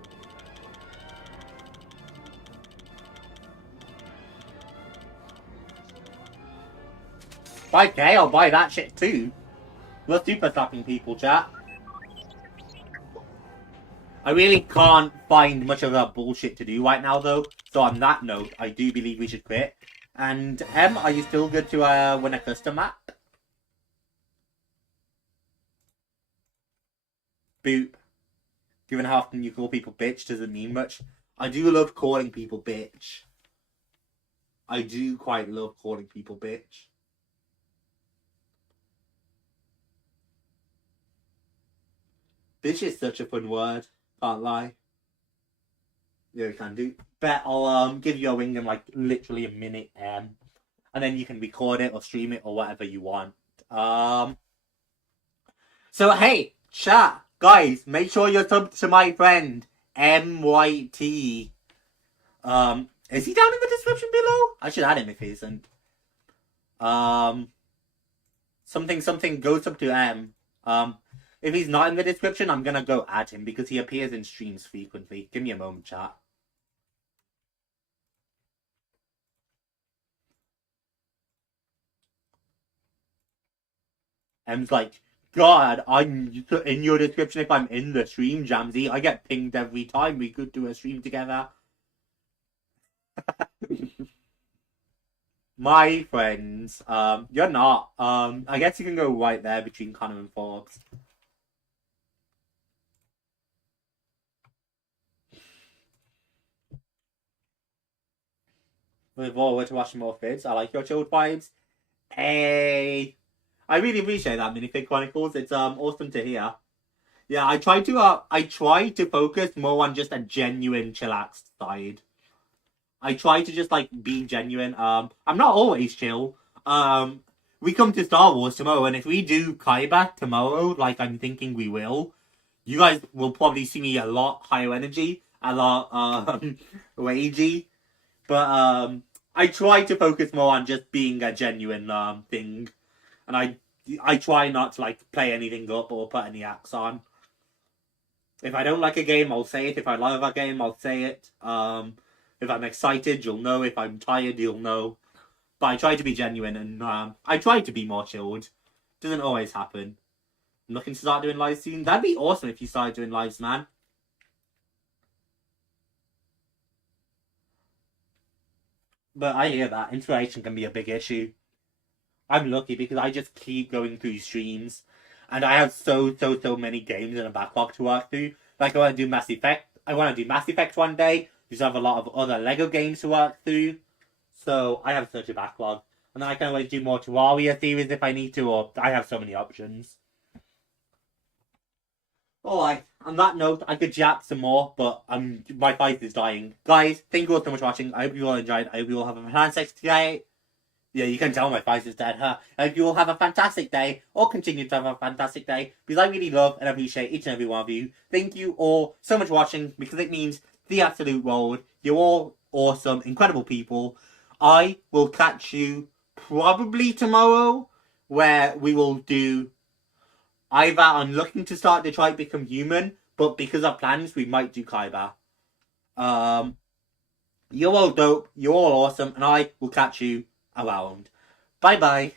$5K? I'll buy that shit too. We're super stacking people, chat. I really can't find much of that bullshit to do right now, though. So on that note, I do believe we should quit. And are you still good to win a custom map? Boop. Given how often you call people bitch doesn't mean much. I do love calling people bitch. I do quite love calling people bitch. Bitch is such a fun word. Can't lie. Yeah, we can do. Bet I'll give you a ring in like literally a minute, and then you can record it or stream it or whatever you want. So hey, chat, guys, make sure you're subbed to my friend MYT. Is he down in the description below? I should add him if he isn't. Something goes up to M. If he's not in the description, I'm gonna go add him because he appears in streams frequently. Give me a moment, chat. M's like, God, I'm in your description if I'm in the stream, Jamsy. I get pinged every time we could do a stream together. My friends, you're not. I guess you can go right there between Connor and Forbes. Look forward to watching more vids. I like your chilled vibes. Hey, I really appreciate that, Minifig Chronicles. It's awesome to hear. Yeah, I try to focus more on just a genuine chillaxed side. I try to just like be genuine. I'm not always chill. We come to Star Wars tomorrow, and if we do Kaiba tomorrow, like I'm thinking we will, you guys will probably see me a lot higher energy, a lot ragey. But I try to focus more on just being a genuine thing, and I try not to like play anything up or put any acts on. If I don't like a game, I'll say it. If I love a game, I'll say it. If I'm excited, you'll know. If I'm tired, you'll know. But I try to be genuine, and I try to be more chilled. Doesn't always happen. I'm looking to start doing lives soon. That'd be awesome if you started doing lives, man. But I hear that. Inspiration can be a big issue. I'm lucky because I just keep going through streams. And I have so many games in a backlog to work through. Like, I want to do Mass Effect. I want to do Mass Effect one day. Just have a lot of other Lego games to work through. So, I have such a backlog. And then I can always do more Terraria series if I need to, or I have so many options. Alright, on that note, I could yap some more, but my voice is dying. Guys, thank you all so much for watching. I hope you all enjoyed. I hope you all have a fantastic day. Yeah, you can tell my voice is dead, huh? I hope you all have a fantastic day, or continue to have a fantastic day, because I really love and appreciate each and every one of you. Thank you all so much for watching, because it means the absolute world. You're all awesome, incredible people. I will catch you probably tomorrow, where we will do either I'm looking to start Detroit Become Human, but because of plans, we might do Kaiba. You're all dope, you're all awesome, and I will catch you around. Bye bye.